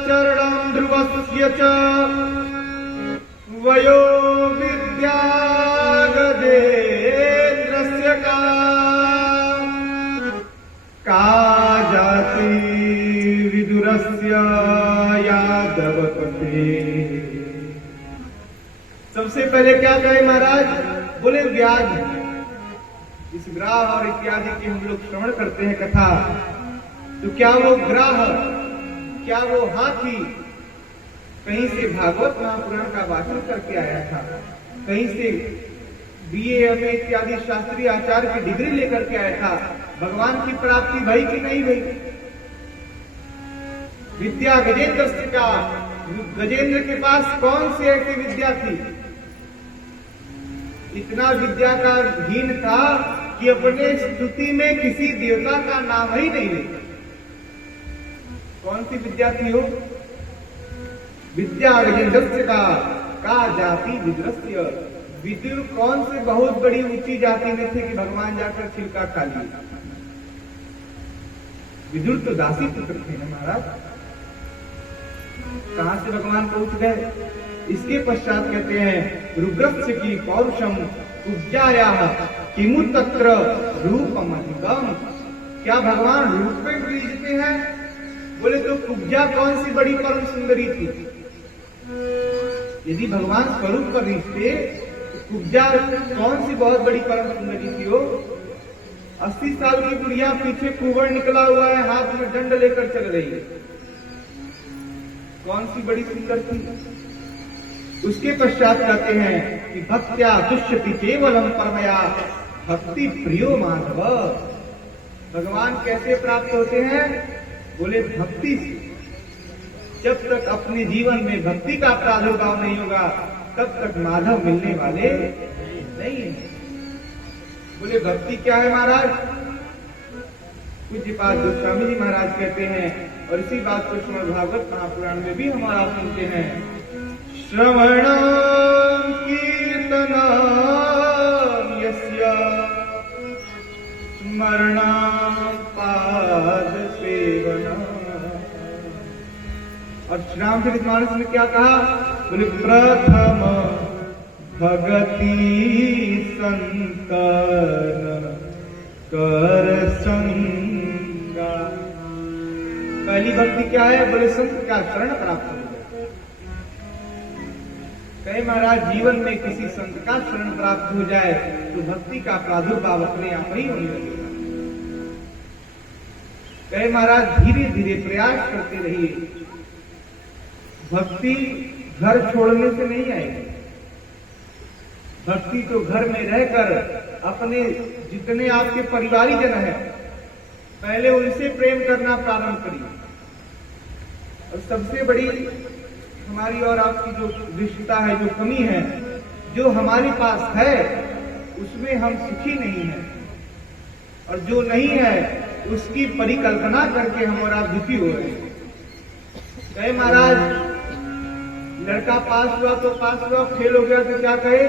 चरणं ध्रुवस्य च वयो विद्या गजेन्द्रस्य का जाति विदुरस्य यादवपते। सबसे पहले क्या कहे महाराज? बोले व्याध, इस ग्राह और इत्यादि की हम लोग श्रवण करते हैं कथा, तो क्या वो ग्राह, क्या वो हाथी कहीं से भागवत महापुराण का वाचन करके आया था, कहीं से BA MA इत्यादि शास्त्रीय आचार्य की डिग्री लेकर के आया था? भगवान की प्राप्ति भई कि नहीं भई? विद्या गजेंद्र का, गजेंद्र के पास कौन सी ऐसी विद्या थी? इतना विद्या का हीन था कि अपने स्तुति में किसी देवता का नाम ही नहीं लेता। कौन सी विद्या थी वो? विद्या गजेंद्र का जाति विद्रस्य, विदुर कौन से बहुत बड़ी ऊंची जाति में थे कि भगवान जाकर छिलका खा लिए? विदुर तो दासी पुत्र थे ना महाराज, कहां से भगवान पहुंच गए? इसके पश्चात कहते हैं रुद्रस्य की पौरुषम उपजाया किमु तत्र रूपम अधिकम। क्या भगवान रूप में बीजते हैं? बोले तो कुब्जा कौन सी बड़ी परम सुंदरी थी? यदि भगवान स्वरूप पर रिश्ते तो कुब्जा कौन सी बहुत बड़ी परम सुंदरी थी? हो 80 साल की बुढ़िया पीछे कुंवर निकला हुआ है, हाथ में दंड लेकर चल रही है, कौन सी बड़ी सुंदर थी? उसके पश्चात कहते हैं कि भक्त्या तुष्यति केवलम परमया भक्ति प्रियो माधव। भगवान कैसे प्राप्त होते हैं? बोले भक्ति से। जब तक अपने जीवन में भक्ति का प्रादुर्भाव नहीं होगा तब तक माधव मिलने वाले नहीं है। बोले भक्ति क्या है महाराज? पूज्यपाद गोस्वामी जी महाराज कहते हैं, और इसी बात को श्रीमद् भागवत महापुराण में भी हमारा सुनते हैं, श्रवणं कीर्तनं यस्य स्मरणं पाद सेवनम्। और श्री रामचरितमानस में क्या कहा? बोले प्रथम भगति संतन कर संगा। पहली भक्ति क्या है? बोले संत का शरण प्राप्त हो। कहे महाराज जीवन में किसी संत का शरण प्राप्त हो जाए तो भक्ति का प्रादुर्भाव अपने आप ही होने लगेगा। कहे महाराज धीरे धीरे प्रयास करते रहिए, भक्ति घर छोड़ने से नहीं आएगी। भक्ति तो घर में रहकर अपने जितने आपके परिवारी जन हैं पहले उनसे प्रेम करना प्रारंभ करिए। और सबसे बड़ी हमारी और आपकी जो रिश्ता है, जो कमी है, जो हमारे पास है उसमें हम सुखी नहीं हैं, और जो नहीं है उसकी परिकल्पना करके हम और आप दुखी हो रहे हैं। कहे महाराज लड़का पास हुआ तो पास हुआ, फेल हो गया तो क्या कहे?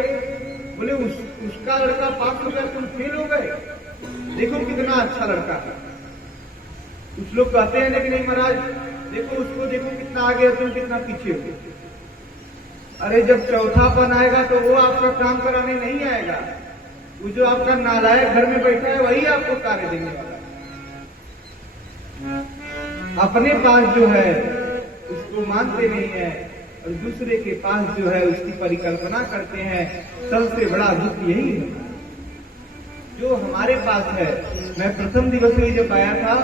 बोले उसका लड़का पास हो गया तुम फेल हो गए, देखो कितना अच्छा लड़का है। कुछ लोग कहते हैं लेकिन नहीं महाराज देखो उसको, देखो कितना आगे है, तुम कितना पीछे हो। अरे जब चौथापन आएगा तो वो आपका काम कराने नहीं आएगा, वो जो आपका नालायक घर में बैठा है वही आपको कार्य देने वाला है। अपने पास जो है उसको मानते नहीं है और दूसरे के पास जो है उसकी परिकल्पना करते हैं। सबसे बड़ा दुख यही है जो हमारे पास है। मैं प्रथम दिवस में जब आया था,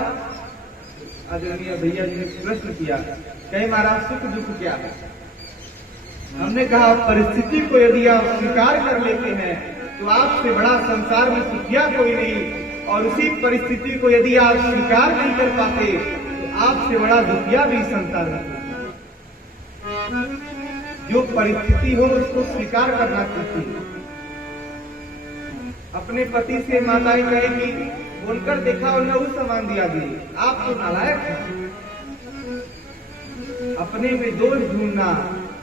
आदरणीय भैया जी ने प्रश्न किया, कहे महाराज सुख दुख क्या है? हमने कहा परिस्थिति को यदि आप स्वीकार कर लेते हैं तो आपसे बड़ा संसार में सुखिया कोई नहीं, और उसी परिस्थिति को यदि आप स्वीकार नहीं कर पाते तो आपसे बड़ा दुखिया भी संसार में। जो परिस्थिति हो उसको स्वीकार करना चाहिए। अपने पति से माताएं कहेगी बोलकर देखा और मैं वो सामान दिया दिए, आप तो नालायक हैं। अपने में दोष ढूंढना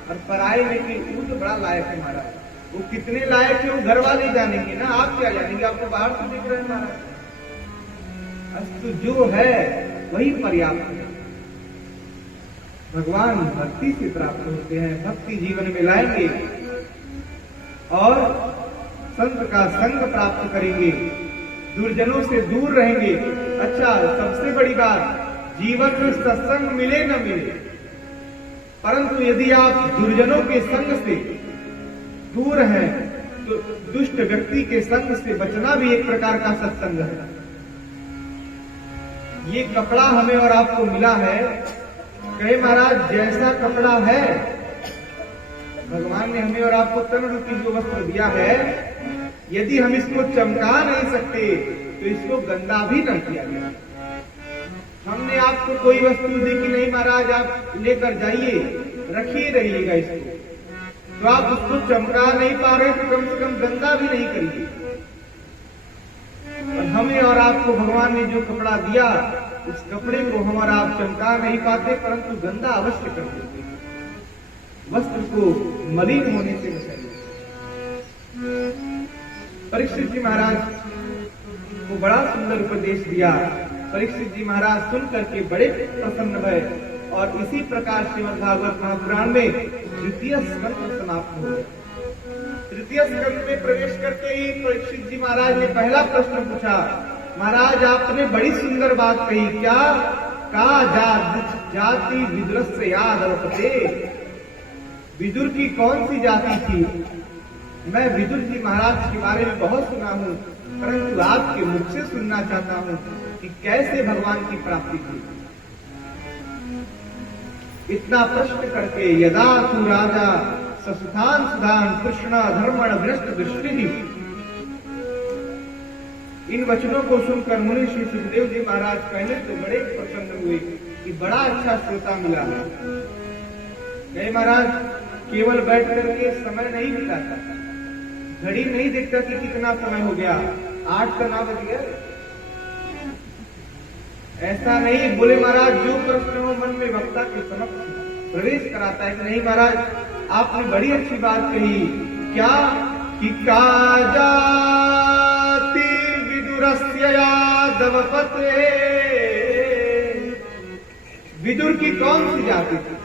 और पराये में कि वो तो बड़ा लायक है महाराज। वो कितने लायक है वो घर वाले जानेंगे ना, आप क्या जानेंगे? आपको बाहर से दिख रहे हैं महाराज। अस्तु जो है वही पर्याप्त है। भगवान भक्ति से प्राप्त होते हैं, भक्ति जीवन में लाएंगे और संत का संग प्राप्त करेंगे, दुर्जनों से दूर रहेंगे। अच्छा सबसे बड़ी बात, जीवन में सत्संग मिले न मिले, परंतु यदि आप दुर्जनों के संग से दूर हैं तो दुष्ट व्यक्ति के संग से बचना भी एक प्रकार का सत्संग है। ये कपड़ा हमें और आपको मिला है, कहे महाराज जैसा कपड़ा है, भगवान ने हमें और आपको तन रूपी जो वस्त्र दिया है, यदि हम इसको चमका नहीं सकते तो इसको गंदा भी न किया गया। हमने आपको कोई वस्तु दी कि नहीं महाराज आप लेकर जाइए, रखिए रहिएगा इसको, तो आप उसको चमका नहीं पा रहे तो कम से कम गंदा भी नहीं करिए। और हमें और आपको भगवान ने जो कपड़ा दिया उस कपड़े को हम और आप चमका नहीं पाते, परंतु गंदा अवश्य कर देते। वस्त्र को मलिन होने से बचाइए। परीक्षित जी महाराज को बड़ा सुंदर उपदेश दिया। परीक्षित जी महाराज सुन करके बड़े प्रसन्न भय और इसी प्रकार श्रीमद् भागवत महापुराण में तृतीय स्कंद समाप्त हो गया। तृतीय स्कंद में प्रवेश करते ही परीक्षित जी महाराज ने पहला प्रश्न पूछा, महाराज आपने बड़ी सुंदर बात कही, क्या जाति विदुरस्य यादवपते, विदुर की कौन सी जाति थी? मैं विदुर जी महाराज के बारे में बहुत सुना हूँ, परंतु आपके मुख से सुनना चाहता हूँ कि कैसे भगवान की प्राप्ति थी। इतना प्रश्न करके यदा तू राजा ससुधान सुधान कृष्ण धर्मण विनष्ट दृष्टि, इन वचनों को सुनकर मुनि श्री सुखदेव जी महाराज पहले तो बड़े प्रसन्न हुए कि बड़ा अच्छा श्रोता मिला। कहे महाराज केवल बैठ करके समय नहीं बिताता, घड़ी नहीं देखता कि कितना समय हो गया, 8 का 9 बज गया, ऐसा नहीं। बोले महाराज जो प्रश्न हो मन में वक्ता के समक्ष प्रवेश कराता है कि नहीं महाराज आपने बड़ी अच्छी बात कही, क्या कि जाति विदुरस्य यादवपते, विदुर की कौन सी जाति थी?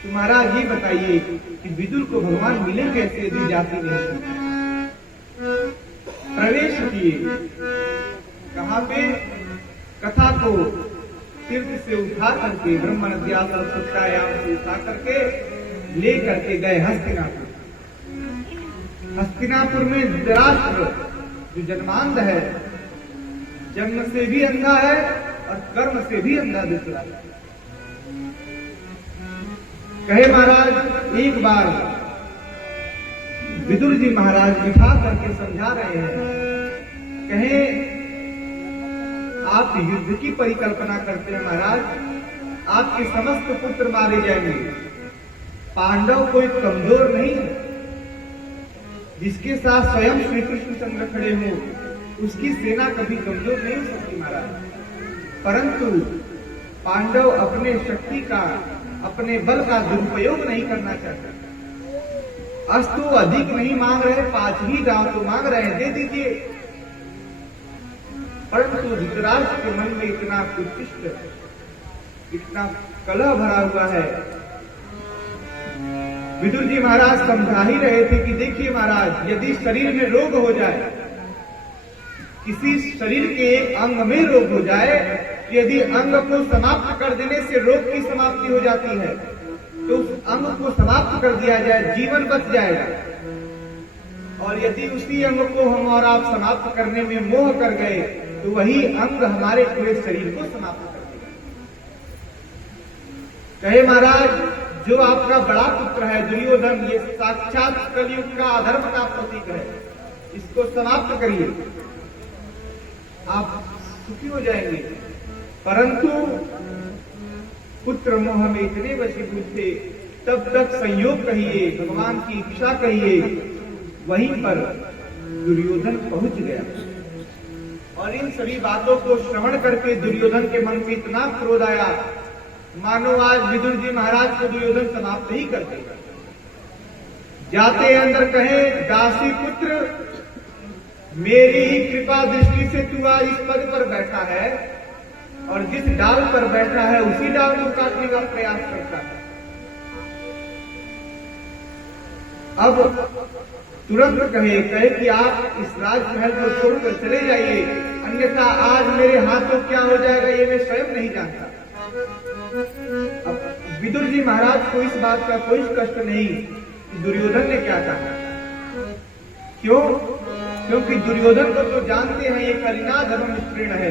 तो महाराज ये बताइए कि विदुर को भगवान मिले कैसे यदि जाति नहीं थी? प्रवेश किए कहां पे? कथा को तीर्थ से उठा करके ब्रह्म नद्या सरस्वत्यायाम से उठा करके ले करके गए हस्तिनापुर। हस्तिनापुर में धृतराष्ट्र जो जन्मांध है, जन्म से भी अंधा है और कर्म से भी अंधा धृतराष्ट्र। कहे महाराज एक बार विदुर जी महाराज बिठा करके समझा रहे हैं, कहे आप युद्ध की परिकल्पना करते हैं महाराज, आपके समस्त पुत्र मारे जाएंगे, पांडव कोई कमजोर नहीं है, जिसके साथ स्वयं श्री कृष्ण चंद्र खड़े हो उसकी सेना कभी कमजोर नहीं हो सकती महाराज। परंतु पांडव अपने शक्ति का अपने बल का दुरुपयोग नहीं करना चाहते। अस्तु अधिक नहीं मांग रहे, 5 ही गांव तो मांग रहे हैं, दे दीजिए। परंतु धृतराष्ट्र के मन में इतना कुटिष्ट, इतना कलह भरा हुआ है। विदुर जी महाराज समझा ही रहे थे कि देखिए महाराज यदि शरीर में रोग हो जाए, किसी शरीर के एक अंग में रोग हो जाए, यदि अंग को समाप्त कर देने से रोग की समाप्ति हो जाती है, तो उस अंग को समाप्त कर दिया जाए, जीवन बच जाएगा। और यदि उसी अंग को हम और आप समाप्त करने में मोह कर गए तो वही अंग हमारे पूरे शरीर को समाप्त कर देगा। कहे महाराज जो आपका बड़ा पुत्र है दुर्योधन, ये साक्षात कलयुग का अधर्म का प्रतीक है, इसको समाप्त करिए, आप सुखी हो जाएंगे। परंतु पुत्र मोह में इतने वशीभूत थे, तब तक संयोग कहिए, भगवान की इच्छा कहिए, वहीं पर दुर्योधन पहुंच गया। और इन सभी बातों को श्रवण करके दुर्योधन के मन में इतना क्रोध आया, मानो आज विदुर जी महाराज को दुर्योधन समाप्त ही कर देगा। जाते अंदर कहे, दासी पुत्र मेरी ही कृपा दृष्टि से तू आज इस पद पर बैठा है और जिस डाल पर बैठा है उसी डाल को काटने का प्रयास करता है। अब तुरंत कहे कि आप इस राजमहल को छोड़कर चले जाइए, अन्यथा आज मेरे हाथों क्या हो जाएगा ये मैं स्वयं नहीं जानता। अब विदुर जी महाराज को इस बात का कोई कष्ट नहीं कि दुर्योधन ने क्या कहा। क्यों? क्योंकि दुर्योधन को तो जानते हैं ये कलिना धर्म निष्प्रेण है।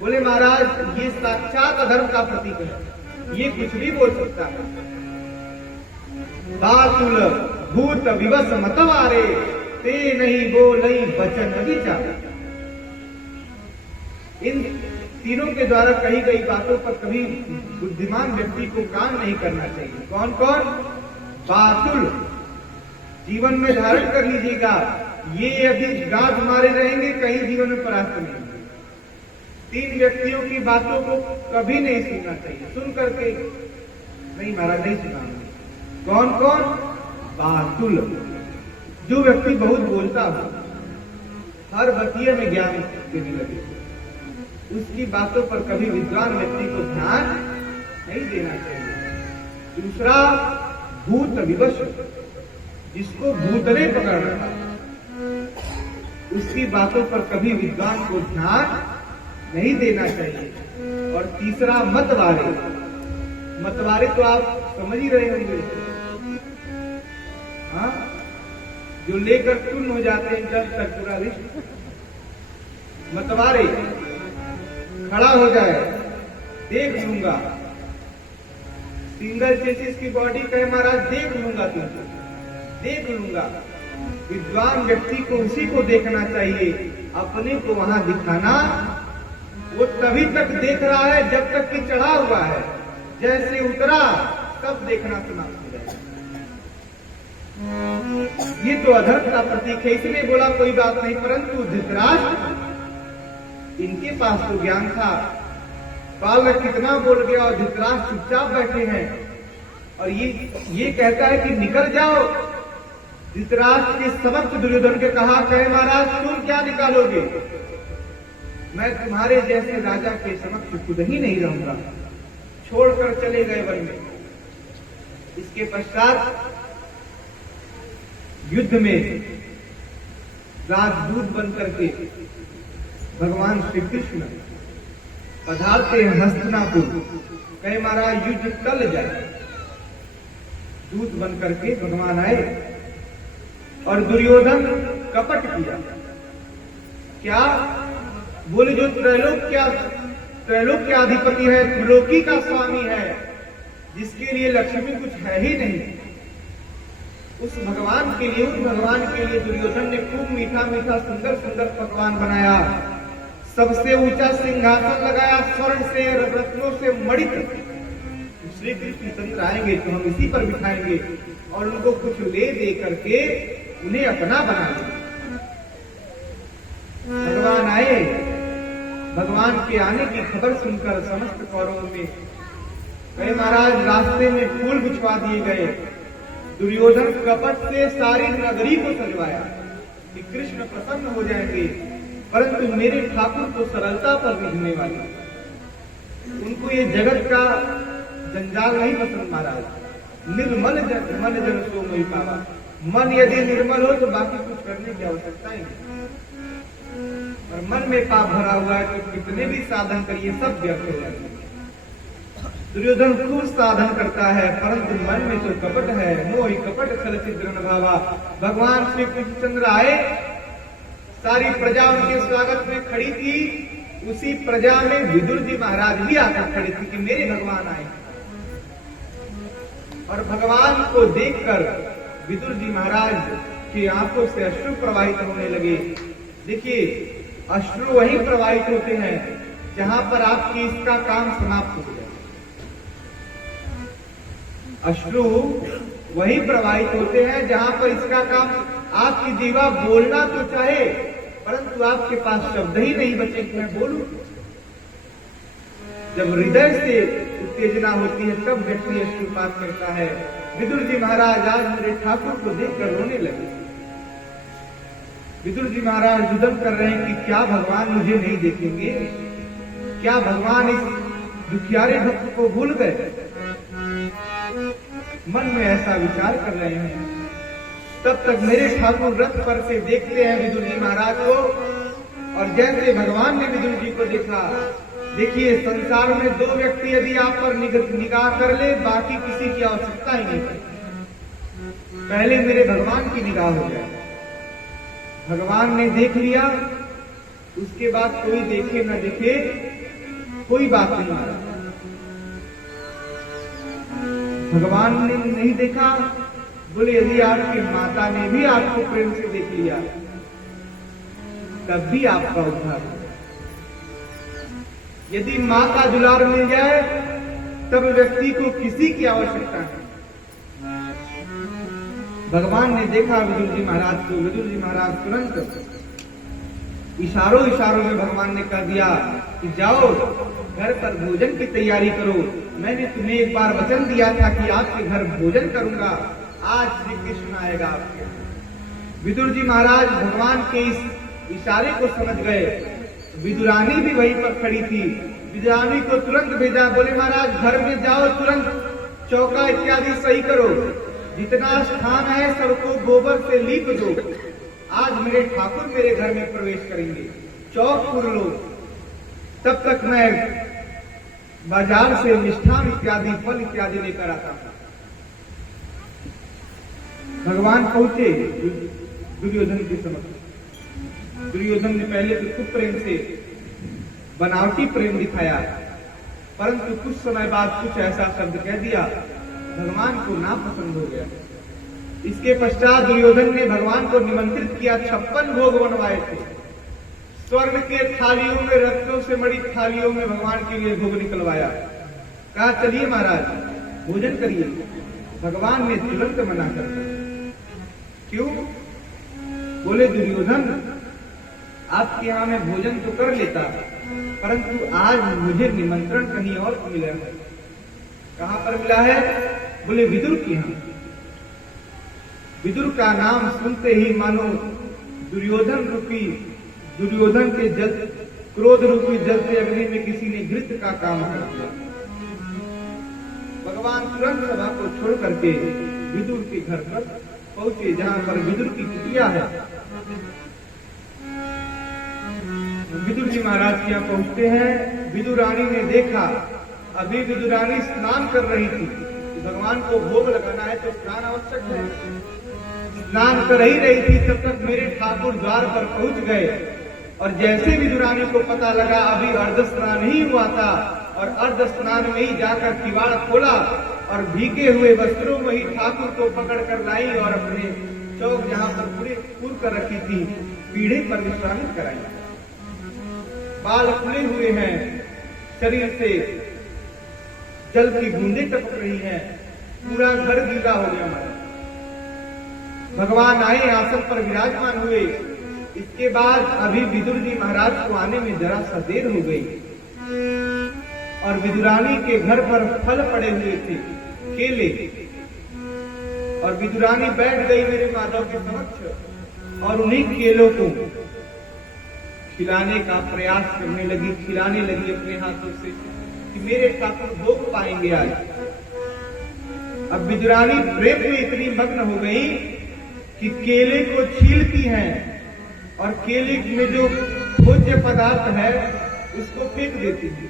बोले महाराज ये साक्षात अधर्म का प्रतीक है, ये कुछ भी बोल सकता है। बातुल भूत विवश मतवारे ते नहीं बोलई वचन विचार। इन तीनों के द्वारा कही गई बातों पर कभी बुद्धिमान व्यक्ति को काम नहीं करना चाहिए। कौन कौन? बातुल, जीवन में धारण कर लीजिएगा, ये यदि गांठ मारे रहेंगे कहीं जीवन में परास्त नहीं। 3 व्यक्तियों की बातों को कभी नहीं सुनना चाहिए, सुन करके नहीं महाराज नहीं सुना। कौन कौन? बातुल, जो व्यक्ति बहुत बोलता हो, हर बतिये में ज्ञान देने लगे, उसकी बातों पर कभी विद्वान व्यक्ति को ध्यान नहीं देना चाहिए। दूसरा, भूत विवश, जिसको भूत ने पकड़ रखा, उसकी बातों पर कभी विद्वान को ध्यान नहीं देना चाहिए। और तीसरा, मतवारे। मतवारे तो आप समझ ही रहे होंगे, हाँ, जो लेकर टुन हो जाते हैं जब तक पूरा लिस्ट। मतवारे, खड़ा हो जाए, देख लूंगा, सिंगल चेसिस की बॉडी कहे महाराज देख लूंगा, तुमको देख लूंगा। विद्वान व्यक्ति को उसी को देखना चाहिए, अपने को वहां दिखाना। वो तभी तक देख रहा है जब तक कि चढ़ा हुआ है, जैसे उतरा तब देखना समाप्त हो जाएगा। ये तो अधर्म का प्रतीक है। इसने बोला कोई बात नहीं, परंतु धृतराष्ट्र, इनके पास तो ज्ञान था। बालक कितना बोल गया और धृतराष्ट्र चुपचाप बैठे हैं, और ये कहता है कि निकल जाओ। धृतराष्ट्र के समक्ष दुर्योधन के कहा, कहे महाराज तुम क्या निकालोगे, मैं तुम्हारे जैसे राजा के समक्ष खुद ही नहीं रहूंगा। छोड़कर चले गए वन में। इसके पश्चात युद्ध में राजदूत बनकर के भगवान श्री कृष्ण पधारते हैं हस्तिनापुर। कहे महाराज युद्ध टल जाए। दूत बनकर के भगवान आए और दुर्योधन कपट किया। क्या बोले, जो त्रैलोक के अधिपति है, त्रिलोकी का स्वामी है, जिसके लिए लक्ष्मी कुछ है ही नहीं, उस भगवान के लिए दुर्योधन ने खूब मीठा मीठा सुंदर सुंदर पकवान बनाया। सबसे ऊंचा सिंहासन लगाया, स्वर्ण से रत्नों से मणित। श्री कृष्ण चंद्र आएंगे तो हम इसी पर बिठाएंगे और उनको कुछ ले दे करके उन्हें अपना बना लेंगे। भगवान आए। भगवान के आने की खबर सुनकर समस्त कौरवों में कहे महाराज रास्ते में फूल बिछवा दिए गए। दुर्योधन कपट से सारी नगरी को सजवाया कि कृष्ण प्रसन्न हो जाएंगे, परंतु मेरे ठाकुर को सरलता पर विधने वाले, उनको ये जगत का जंजाल नहीं पसंद महाराज। निर्मल मन जन सो मोहि पावा। मन यदि निर्मल हो तो बाकी कुछ करने की आवश्यकता ही नहीं। और मन में पाप भरा हुआ है तो कितने भी साधन करिए सब व्यर्थ हो जाएंगे। दुर्योधन खूब साधन करता है, परंतु मन में तो कपट है। मोहि कपट छल छिद्र भावा। भगवान श्री कृष्णचंद्र आए, सारी प्रजा उनके स्वागत में खड़ी थी। उसी प्रजा में विदुर जी महाराज भी आकर खड़े थे कि मेरे भगवान आए। और भगवान को देखकर विदुर जी महाराज की आंखों से अश्रु प्रवाहित होने लगे। देखिए, अश्रु वही प्रवाहित होते हैं जहां पर आपकी इसका काम समाप्त हो जाए। अश्रु वही प्रवाहित होते हैं जहां पर इसका काम, आपकी जीवा बोलना तो चाहे परंतु आपके पास शब्द ही नहीं बचे कि मैं बोलूं। जब हृदय से उत्तेजना होती है तब व्यक्ति अश्रुपात करता है। विदुर जी महाराज आज मेरे ठाकुर को देखकर रोने लगे। विदुर जी महाराज जुदन कर रहे हैं कि क्या भगवान मुझे नहीं देखेंगे, क्या भगवान इस दुखियारे भक्त को भूल गए। मन में ऐसा विचार कर रहे हैं। तब तक मेरे ठाकुर रथ पर से देखते हैं विदुर जी महाराज को, और जैसे भगवान ने विदुर जी को देखा, देखिए संसार में दो व्यक्ति यदि आप पर निगाह कर ले, बाकी किसी की आवश्यकता ही नहीं पड़ती। पहले मेरे भगवान की निगाह हो जाए। भगवान ने देख लिया, उसके बाद कोई देखे न देखे कोई बात नहीं आ रहा। भगवान ने नहीं देखा, बोले यदि आपकी माता ने भी आपको प्रेम से देख लिया तब भी आपका उद्धार हो। यदि मां का दुलार मिल जाए तब व्यक्ति को किसी की आवश्यकता नहीं। भगवान ने देखा विदुर जी महाराज को। विदुर जी महाराज तुरंत इशारों में भगवान ने कह दिया कि जाओ घर पर भोजन की तैयारी करो। मैंने तुम्हें एक बार वचन दिया था कि आपके घर भोजन करूंगा। आज श्री कृष्ण आएगा आपके। विदुर जी महाराज भगवान के इस इशारे को समझ गए। विदुरानी भी वहीं पर खड़ी थी। विदुरानी को तुरंत भेजा, बोले महाराज घर में जाओ, तुरंत चौका इत्यादि सही करो, जितना स्थान है सबको गोबर से लीप दो। आज मेरे ठाकुर मेरे घर में प्रवेश करेंगे, चौक पुर लो, तब तक मैं बाजार से मिष्ठान इत्यादि फल इत्यादि लेकर आता हूं। भगवान पहुंचे दुर्योधन के समक्ष। दुर्योधन ने पहले तो खूब प्रेम से बनावटी प्रेम दिखाया, परंतु कुछ समय बाद कुछ ऐसा शब्द कह दिया, भगवान को नापसंद हो गया। इसके पश्चात दुर्योधन ने भगवान को निमंत्रित किया, 56 भोग बनवाए थे। स्वर्ण के थालियों में, रत्नों से मड़ी थालियों में भगवान के लिए भोग निकलवाया। कहा चलिए महाराज भोजन करिए। भगवान ने तुरंत मना कर दिया। क्यों? बोले दुर्योधन आपके यहां मैं भोजन तो कर लेता, परंतु आज मुझे निमंत्रण कहीं और मिला है। कहां पर मिला है? बोले विदुर के यहां। विदुर का नाम सुनते ही मानो दुर्योधन के जल, क्रोध रूपी जल से अग्नि में किसी ने घृत का काम कर दिया। भगवान तुरंत सभा को छोड़ करके विदुर के घर पर पहुंचे, जहां पर विदुर की कुटिया है। विदुर जी महाराज के यहाँ पहुंचते हैं। विदुरानी ने देखा, अभी विदुरानी स्नान कर रही थी। भगवान को भोग लगाना है तो स्नान आवश्यक है। स्नान कर ही रही थी, तब तक मेरे ठाकुर द्वार पर पहुंच गए। और जैसे विदुरानी को पता लगा अभी अर्ध स्नान ही हुआ था, और अर्ध स्नान में ही जाकर किवाड़ खोला और भीगे हुए वस्त्रों में ही ठाकुर को पकड़ कर लाई और अपने चौक जहां पर पूरे पूर कर रखी थी पीढ़े पर विश्रामित कराई। बाल खुले हुए हैं, शरीर से जल की बूंदें टपक रही हैं, पूरा घर गीला हो गया हमारा। भगवान आए, आसन पर विराजमान हुए। इसके बाद अभी विदुर जी महाराज को आने में जरा सा देर हो गई, और विदुरानी के घर पर फल पड़े हुए थे, केले, और विदुरानी बैठ गई मेरे माधव के समक्ष और उन्हीं केलों को खिलाने का प्रयास करने लगी, खिलाने लगी अपने हाथों से कि मेरे ठाकुर भोग पाएंगे आज। अब विदुरानी प्रेम में इतनी मग्न हो गई कि केले को छीलती हैं और केले में जो भोज्य पदार्थ है उसको फेंक देती है,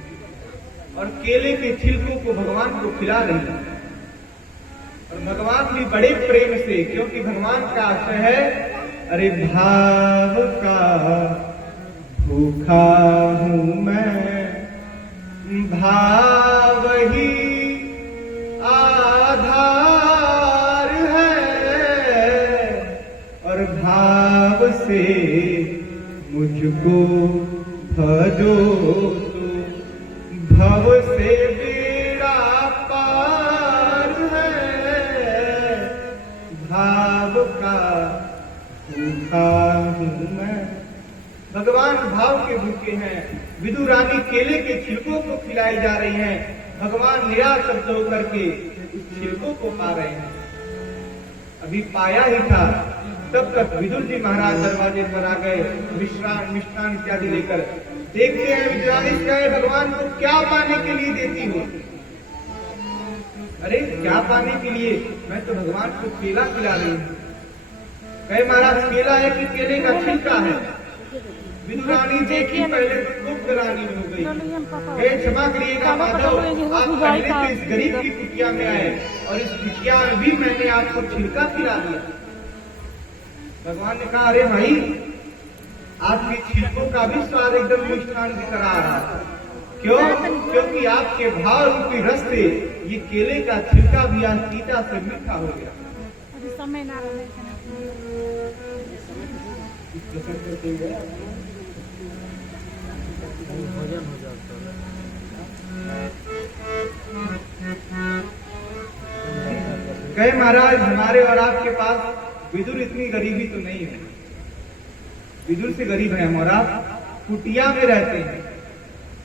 और केले के छिलकों को भगवान को खिला रही है। और भगवान भी बड़े प्रेम से, क्योंकि भगवान का आशय है, अरे भाव का भूखा हूं मैं, भाव ही आधार है, और भाव से मुझको भजो तो भव से बेड़ा पार है, भाव का भूखा हूं मैं। भगवान भाव के भूखे हैं। विदुरानी केले के छिलकों को खिलाई जा रही हैं, भगवान निराशक्त होकर के उस छिलकों को पा रहे हैं। अभी पाया ही था, तब तक विदुर जी महाराज दरवाजे पर आ गए, मिष्ठान इत्यादि लेकर। देखते हैं विदुरानी कहे, भगवान को क्या पाने के लिए देती हो? अरे क्या पाने के लिए? मैं तो भगवान को केला खिला रही हूँ। कहे महाराज केला है कि केले का छिलका है? विदुरानी देखी, पहले तो खूब ग्लानि हो गई। क्षमा करिएगा माधव, आप पहले तो इस गरीब की कुटिया में आए और इस कुटिया में भी मैंने आपको छिलका खिला दिया। भगवान ने कहा, अरे भाई आपके छिलकों का भी स्वाद एकदम मिष्ठान की तरह आ रहा था। क्यों? क्योंकि आपके भाव रूपी रस से ये केले का छिलका भी आज तीता से मीठा हो गया। समय ना भोजन हो जाता है। कहे महाराज हमारे और आपके पास विदुर इतनी गरीबी तो नहीं है। विदुर से गरीब है हम, और आप कुटिया में रहते हैं।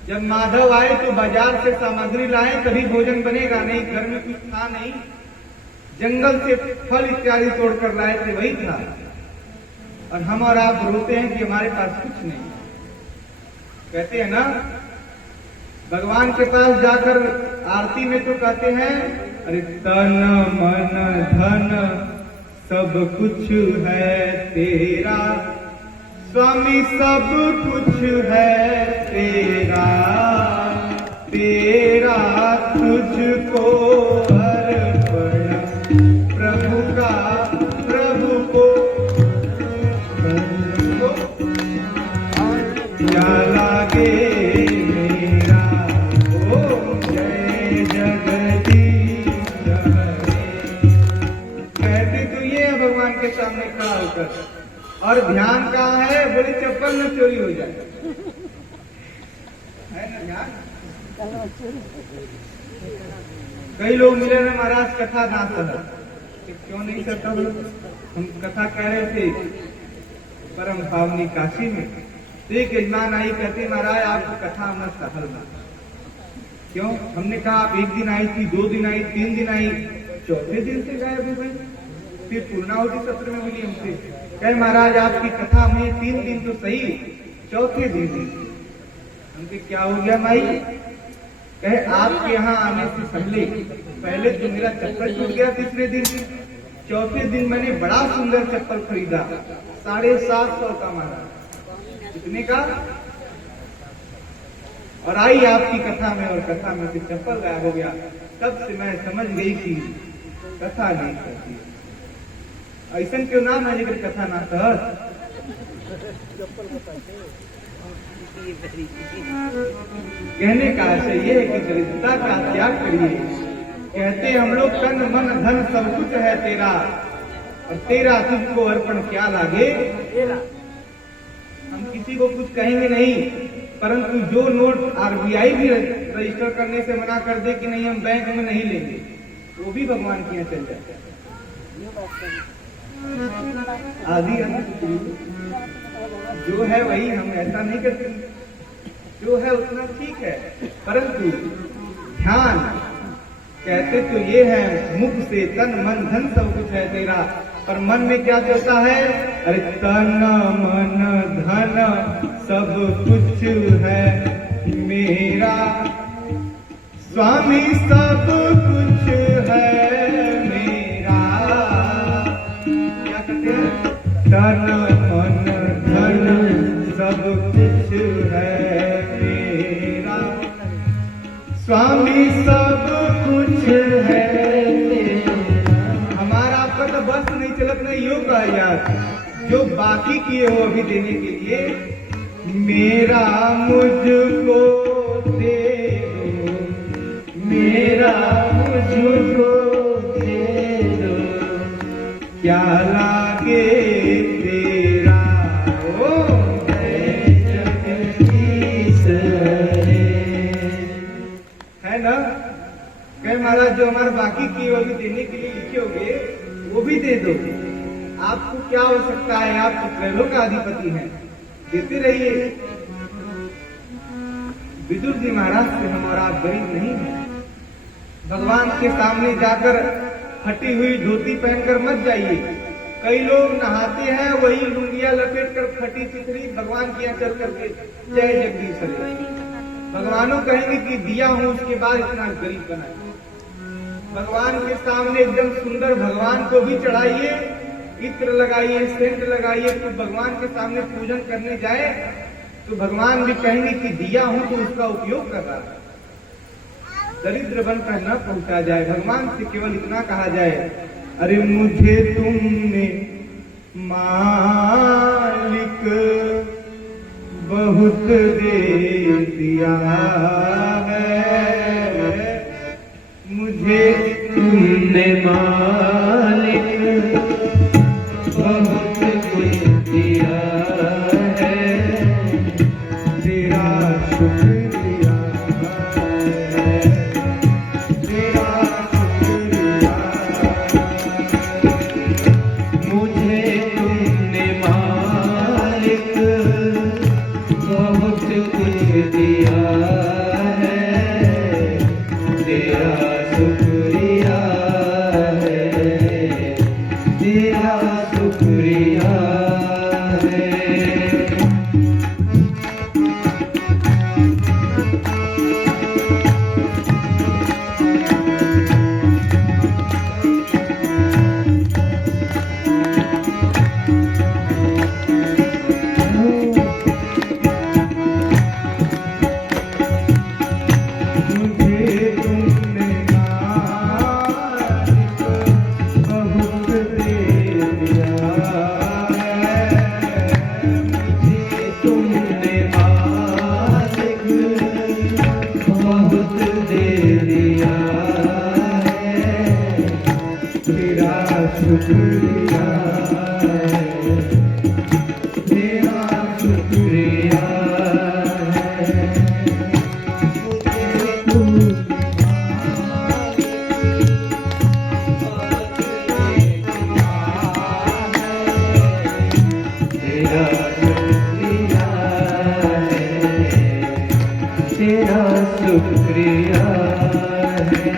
जब माधव आए तो बाजार से सामग्री लाए तभी भोजन बनेगा, नहीं घर में कुछ था नहीं। जंगल से फल इत्यादि तोड़कर लाए थे, वही था। और हम और आप रोते हैं कि हमारे पास कुछ नहीं। कहते हैं ना, भगवान के पास जाकर आरती में तो कहते हैं, अरे तन मन धन सब कुछ है तेरा, स्वामी सब कुछ है तेरा, तेरा तुझको अर्पण प्रभु का, प्रभु को क्या लागे मेरा, ओम जय जगदीश हरे। कहते तो ये है भगवान के सामने खड़ा होकर, और ध्यान कहाँ है? बोले चप्पल न चोरी हो जाए, है ना ध्यान? कई लोग मिले ना महाराज, कथा ना सह, क्यों नहीं सहता? हम कथा कह रहे थे परम पावनी काशी में, तो एक यजमान आई, कहते महाराज आपको कथा हमने सहल ना। क्यों? हमने कहा आप एक दिन आई थी, 2 दिन आई, 3 दिन आई, चौथे दिन से गायब हो गई। फिर पूर्णाहुति सत्र में मिली हमसे, कहे महाराज आपकी कथा हमें 3 दिन तो सही, चौथे दिन दी। हमके क्या हो गया माई? कहे आपके यहाँ आने से पहले तो मेरा चप्पल टूट गया, तीसरे दिन, चौथे दिन मैंने बड़ा सुंदर चप्पल खरीदा, 750 का महाराज, कितने का? और आई आपकी कथा में, और कथा में से चप्पल गायब हो गया। तब से मैं समझ गई कि कथा नहीं करती। ऐसा क्यों नाम है लेकिन कथा ना सहज? कहने का आशय ये है कि दरिद्रता का त्याग करिए। कहते हम लोग तन मन धन सब कुछ है तेरा, और तेरा तुझको अर्पण क्या लागे। हम किसी को कुछ कहेंगे नहीं, परंतु जो नोट आरबीआई भी रजिस्टर करने से मना कर दे कि नहीं हम बैंक में नहीं लेंगे, वो भी भगवान के यहाँ चल जाता है। आदि जो है वही, हम ऐसा नहीं करते, जो है उतना ठीक है, परंतु ध्यान कहते तो ये है, मुख से तन मन धन सब कुछ है तेरा, पर मन में क्या चलता है? अरे तन मन धन सब कुछ है मेरा, स्वामी सब कुछ है मेरा। क्या कहते हैं? तन मन धन सब कुछ है मेरा, स्वामी सब कुछ है मेरा। हमारा आपका तो बस नहीं चलत, नहीं योग है यार, जो बाकी किए हो अभी देने के लिए, मेरा मुझको दे दो, मेरा मुझको दे दो, क्या लागे तेरा, ओ जय जगदीश हरे। है ना? कहे महाराज जो हमारे बाकी किए होगी देने के लिए लिखे होगे वो भी दे दो, आपको क्या हो सकता है, आप तो त्रैलोक का अधिपति हैं, देते रहिए। विदुर जी महाराज से हमारा आप गरीब नहीं है। भगवान के सामने जाकर फटी हुई धोती पहनकर मत जाइए। कई लोग नहाते हैं वही लुंगियां लपेट कर फटी चिथरी भगवान के यहाँ चल करके जय जगदीश हरे। भगवानों कहेंगे कि दिया हूं उसके बाद इतना गरीब बना। भगवान के सामने एकदम सुंदर भगवान को भी चढ़ाइए, इत्र लगाइए, सेंट लगाइए, तो भगवान के सामने पूजन करने जाए तो भगवान भी कहेंगे कि दिया हूं तो उसका उपयोग कर रहा है, दरिद्र बनकर न पहुंचा जाए। भगवान से केवल इतना कहा जाए, अरे मुझे तुमने मालिक बहुत दे दिया है, मुझे तुमने मालिक बहुत कुछ दिया है, तेरा शुक्रिया है, तेरा शुक्रिया। मुझे तुमने मालिक बहुत कुछ दिया है, तेरा शुक्रिया है, तेरा शुक्रिया तेरा शुक्रिया है।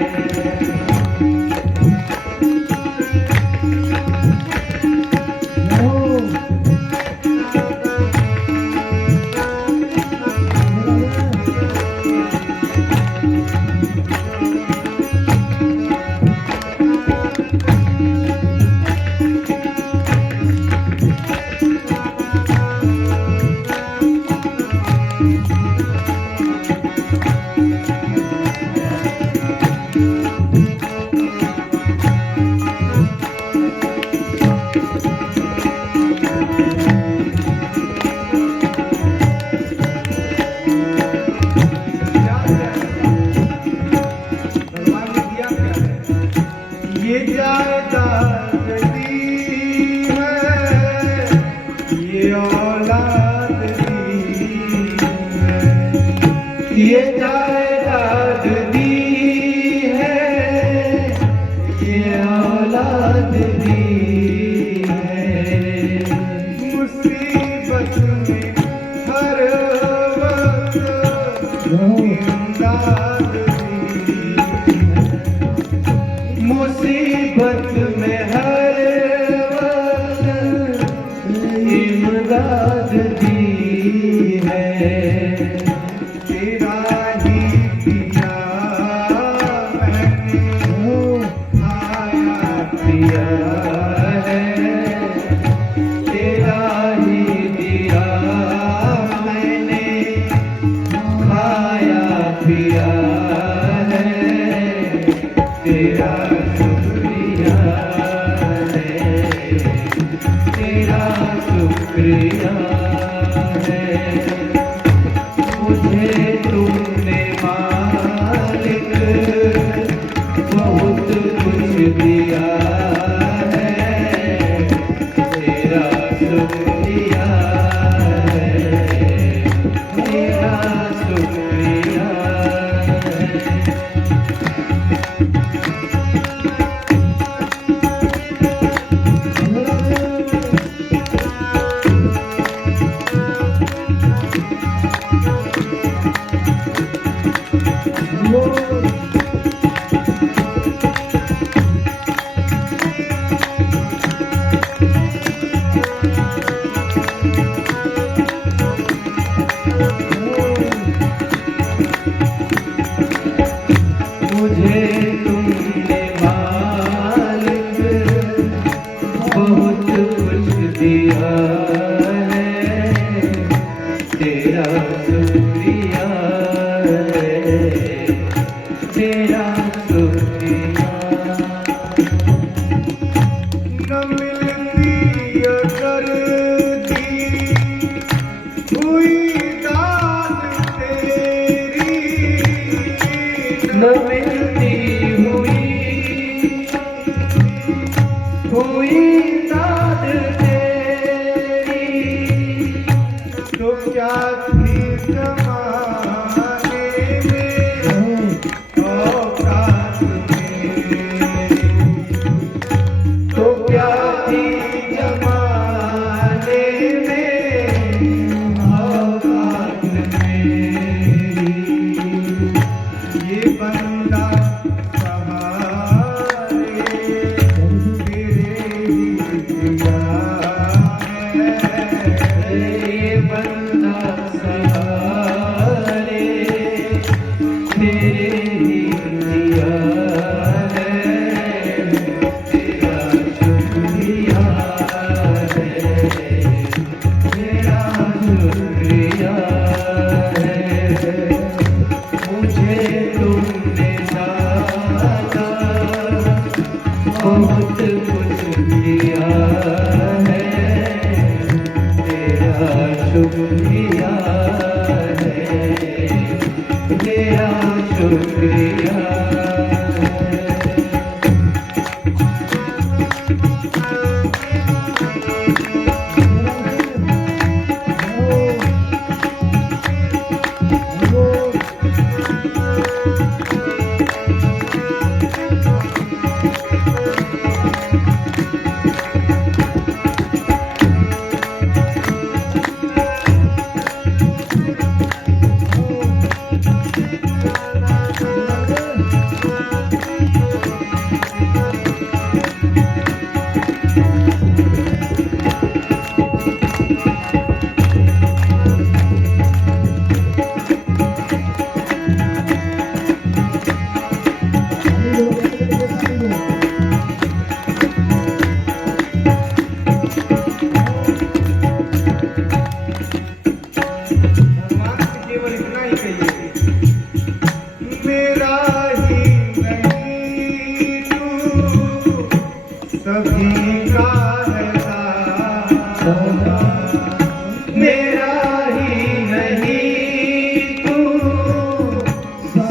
भगवान ने दिया क्या है? ये जायदाद दी है, ये औलाद दी है। ये जायदाद दी है, ये औलाद दी है। मुसीबत में हर वक्त इमदाद दी है। मुसीबत में हर वक्त इमदाद दी है। तेरा ही दिया मैंने आया दिया है, तेरा ही दिया मैंने खाया पिया है। तेरा शुक्रिया है, तेरा शुक्रिया है। मुझे तुमने मालिक बहुत कुछ दिया है। तेरा शुक्रिया है, तेरा शुक्रिया है। मुझे तुमने मालिक बहुत कुछ दिया है। तेरा शुक्रिया है, तेरा शुक्रिया। न मिलती अगर दी हुई दाद तेरी, न मिलती हुई दाद तेरी, तो क्या थी जमाने में औकात मेरी। तो क्या थी जमाने में औकात मेरी। ये बंदा सहारे तेरे ही दिया है। ये बंदा सहारे तेरे ही दिया है। तेरा शुक्रिया है, तेरा शुक्रिया है। मुझे तुमने दाता बहुत कुछ दिया है। तेरा शुक्रिया है, तेरा शुक्रिया है।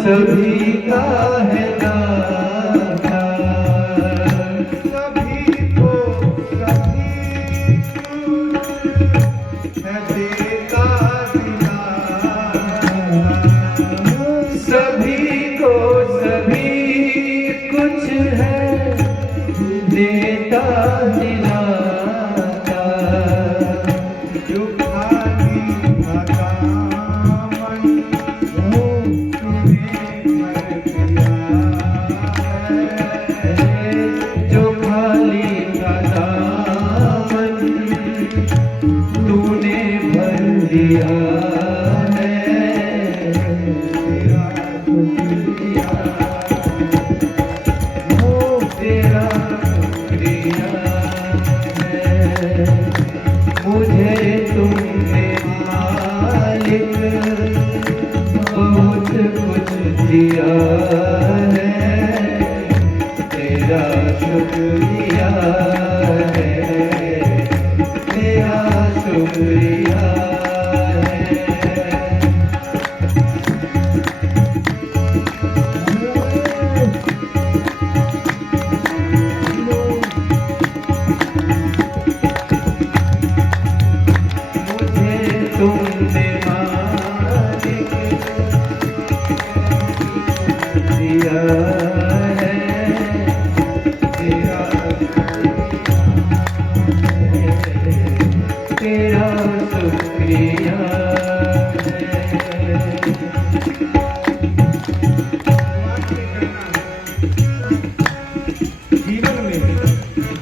सभी का है दाता, सभी को सभी है देता दिलाता, सभी को सभी कुछ है देता दिलाता, जो खाली खाता मन जो खाली का दामन तूने भर दिया है, तेरा शुक्रिया है, मुझे तुमने मालिक बहुत कुछ दिया है, तेरा शुक्रिया है, तेरा शुक्रिया है। मुझे तुमने मालिक दिया है, तेरा तेरा शुक्रिया है। जीवन में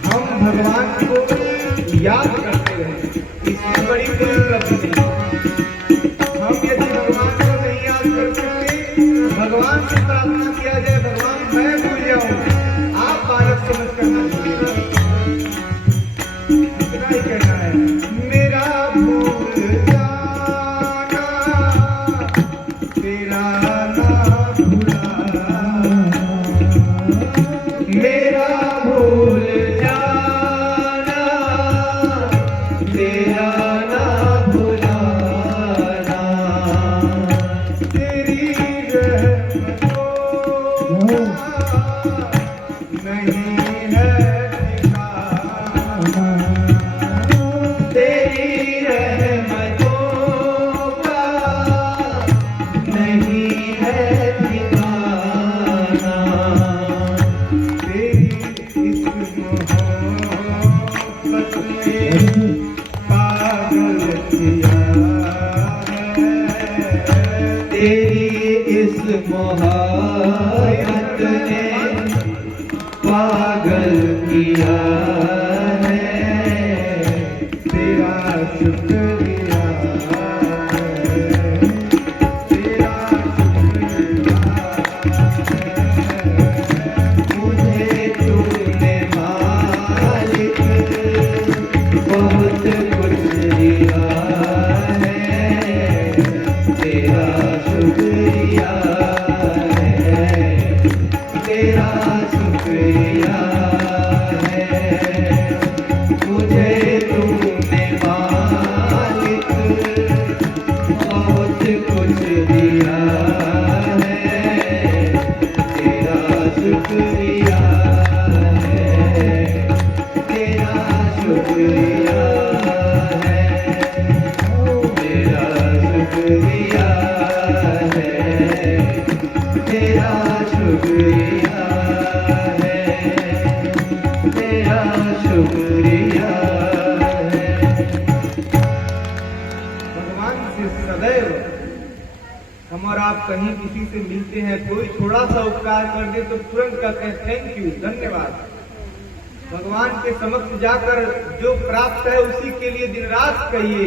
हम भगवान को याद करते रहे, इससे बड़ी कोई उपलब्धि नहीं। हम यदि भगवान को नहीं याद कर सकते, भगवान से प्रार्थना किया जाए, भगवान मैं भूल जाऊं, आप बालक समझ करना चाहिए। इतना ही कहना है, मेरा भूल जाना तेरा ना भुलाना, मेरा भूल जाना तेरा ना भुलाना, तेरी रहमतों का नहीं है ठिकाना, तेरी रहमतों का नहीं है ठिकाना, तेरी इस मोहब्बत ने पागल किया है, तेरी इस मोहब्बत ने पागल किया है, तेरा शुक्रिया है, तेरा मुझे तुमने मालिक बहुत कुछ दिया है, तेरा शुक्रिया है, तेरा शुक्रिया है। मुझे तुमने मालिक बहुत कुछ दिया है, तेरा शुक्रिया है, तेरा शुक्रिया है, तेरा शुक्रिया है, तेरा शुक्रिया है, तेरा शुक्रिया है। भगवान से सदैव हम और आप कहीं किसी से मिलते हैं, कोई थोड़ा सा उपकार कर दे तो तुरंत कहते हैं थैंक यू, धन्यवाद। भगवान के समक्ष जाकर जो प्राप्त है उसी के लिए दिन रात कहिए,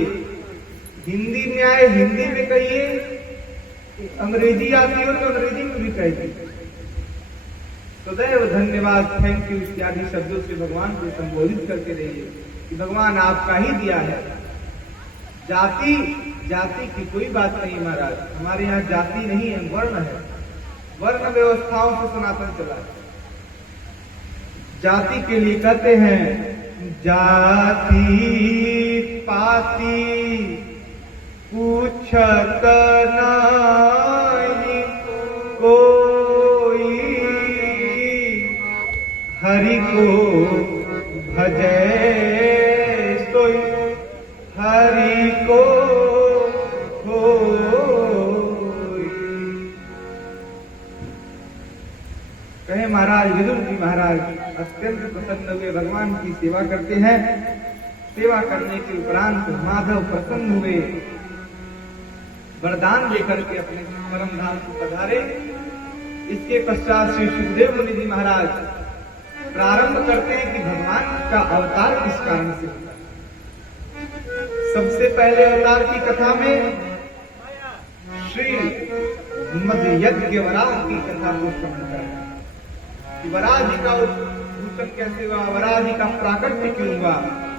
हिंदी में आए हिंदी में कहिए, अंग्रेजी आती हो तो अंग्रेजी में भी कहिए। सदैव धन्यवाद, थैंक यू इत्यादि शब्दों से भगवान को संबोधित करते रहिए कि भगवान आपका ही दिया है। जाति जाति की कोई बात नहीं महाराज, हमारे यहाँ जाति नहीं है, वर्ण है। वर्ण व्यवस्थाओं से सनातन चला है। जाति के लिए कहते हैं जाति पाति पूछत नहीं को को भजे सोई हरि को होई। कहे महाराज विदुर जी महाराज अत्यंत प्रसन्न हुए, भगवान की सेवा करते हैं। सेवा करने के उपरांत माधव प्रसन्न हुए, वरदान लेकर के अपने परम धाम को पधारे। इसके पश्चात श्री सुखदेव मुनि जी महाराज प्रारंभ करते हैं कि भगवान का अवतार किस कारण से होता है। सबसे पहले अवतार की कथा में श्री मध्य यज्ञ वराह की कथा को श्रवण करें कि वराह जी का उत्थान कैसे हुआ, वराह जी का प्राकट्य क्यों हुआ।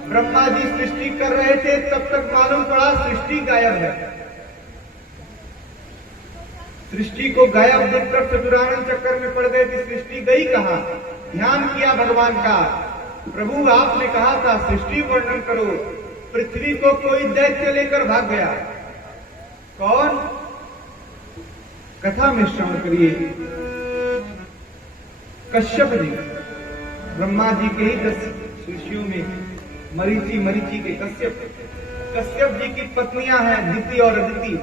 ब्रह्मा जी सृष्टि कर रहे थे, तब तक मालूम पड़ा सृष्टि गायब है। सृष्टि को गायब देखकर चतुरानन चक्कर में पड़ गए कि सृष्टि गई कहां। ध्यान किया भगवान का, प्रभु आपने कहा था सृष्टि वर्णन करो। पृथ्वी को कोई दैत्य लेकर भाग गया। कौन? कथा में श्रवण करिए। कश्यप जी, ब्रह्मा जी के ही 10 शिष्यों में मरीचि के कश्यप जी की पत्नियां हैं दिति और अदिति।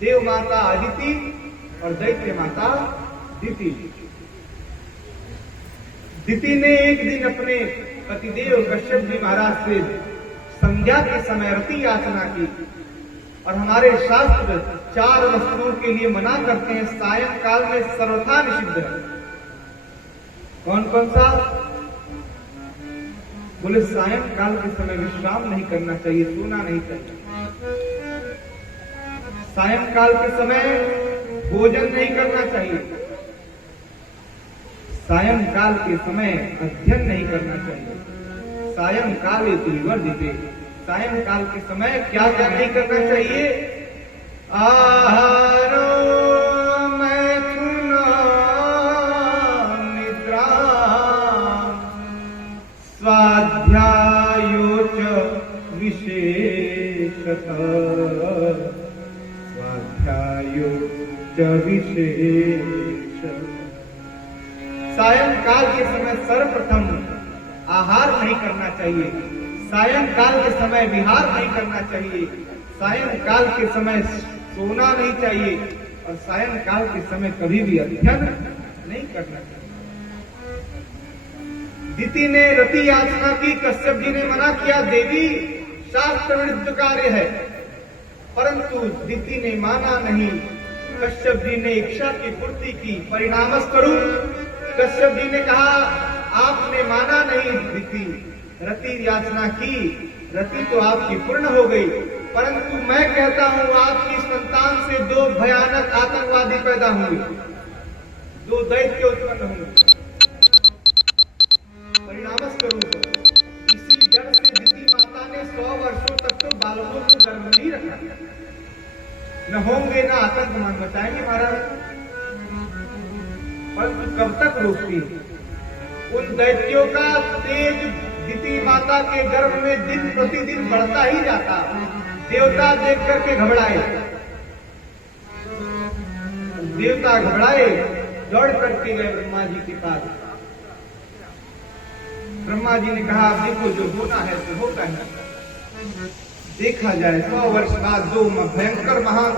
देव माता अदिति और दैत्य माता दिति। दिति ने एक दिन अपने पतिदेव कश्यप जी महाराज से संध्या के समय रति याचना की। और हमारे शास्त्र 4 वस्तुओं के लिए मना करते हैं, सायंकाल में सर्वथा निषिद्ध है। कौन कौन सा? बोले सायंकाल के समय विश्राम नहीं करना चाहिए, सोना नहीं चाहिए। सायंकाल के समय भोजन नहीं करना चाहिए। सायंकाल के समय अध्ययन नहीं करना चाहिए। सायंकाल विवर्धिते, सायंकाल के समय क्या क्या नहीं करना चाहिए? आहारो मैथुना निद्रा स्वाध्यायो च विशेषतः, स्वाध्यायो च विशेषतः। सायंकाल के समय सर्वप्रथम आहार नहीं करना चाहिए। सायंकाल के समय विहार नहीं करना चाहिए। सायंकाल के समय सोना नहीं चाहिए और सायंकाल के समय कभी भी अध्ययन नहीं करना चाहिए। दिति ने रति याचना की, कश्यप जी ने मना किया, देवी शास्त्र विरुद्ध कार्य है। परंतु दिति ने माना नहीं। कश्यप जी ने इच्छा की पूर्ति की। परिणामस्वरूप कश्यप जी ने कहा आपने माना नहीं दिति, रति याचना की, रति तो आपकी पूर्ण हो गई, परंतु मैं कहता हूं आपकी संतान से 2 भयानक आतंकवादी पैदा होंगे, 2 दैत्य उत्पन्न होंगे। परिणामस्वरूप इसी डर से दिति माता ने 100 वर्षों तक तो बालकों को गर्भ में ही रखा। न होंगे न आतंकवाद बचाएंगे महाराज। परंतु कब तक रोकती? उन दैत्यों का तेज दिति माता के गर्भ में दिन प्रतिदिन बढ़ता ही जाता। देवता देख करके घबराए, देवता घबराए, दौड़ करके गए ब्रह्मा जी के पास। ब्रह्मा जी ने कहा देखो जो होना है तो होता है, देखा जाए। 100 वर्ष बाद 2 भयंकर महान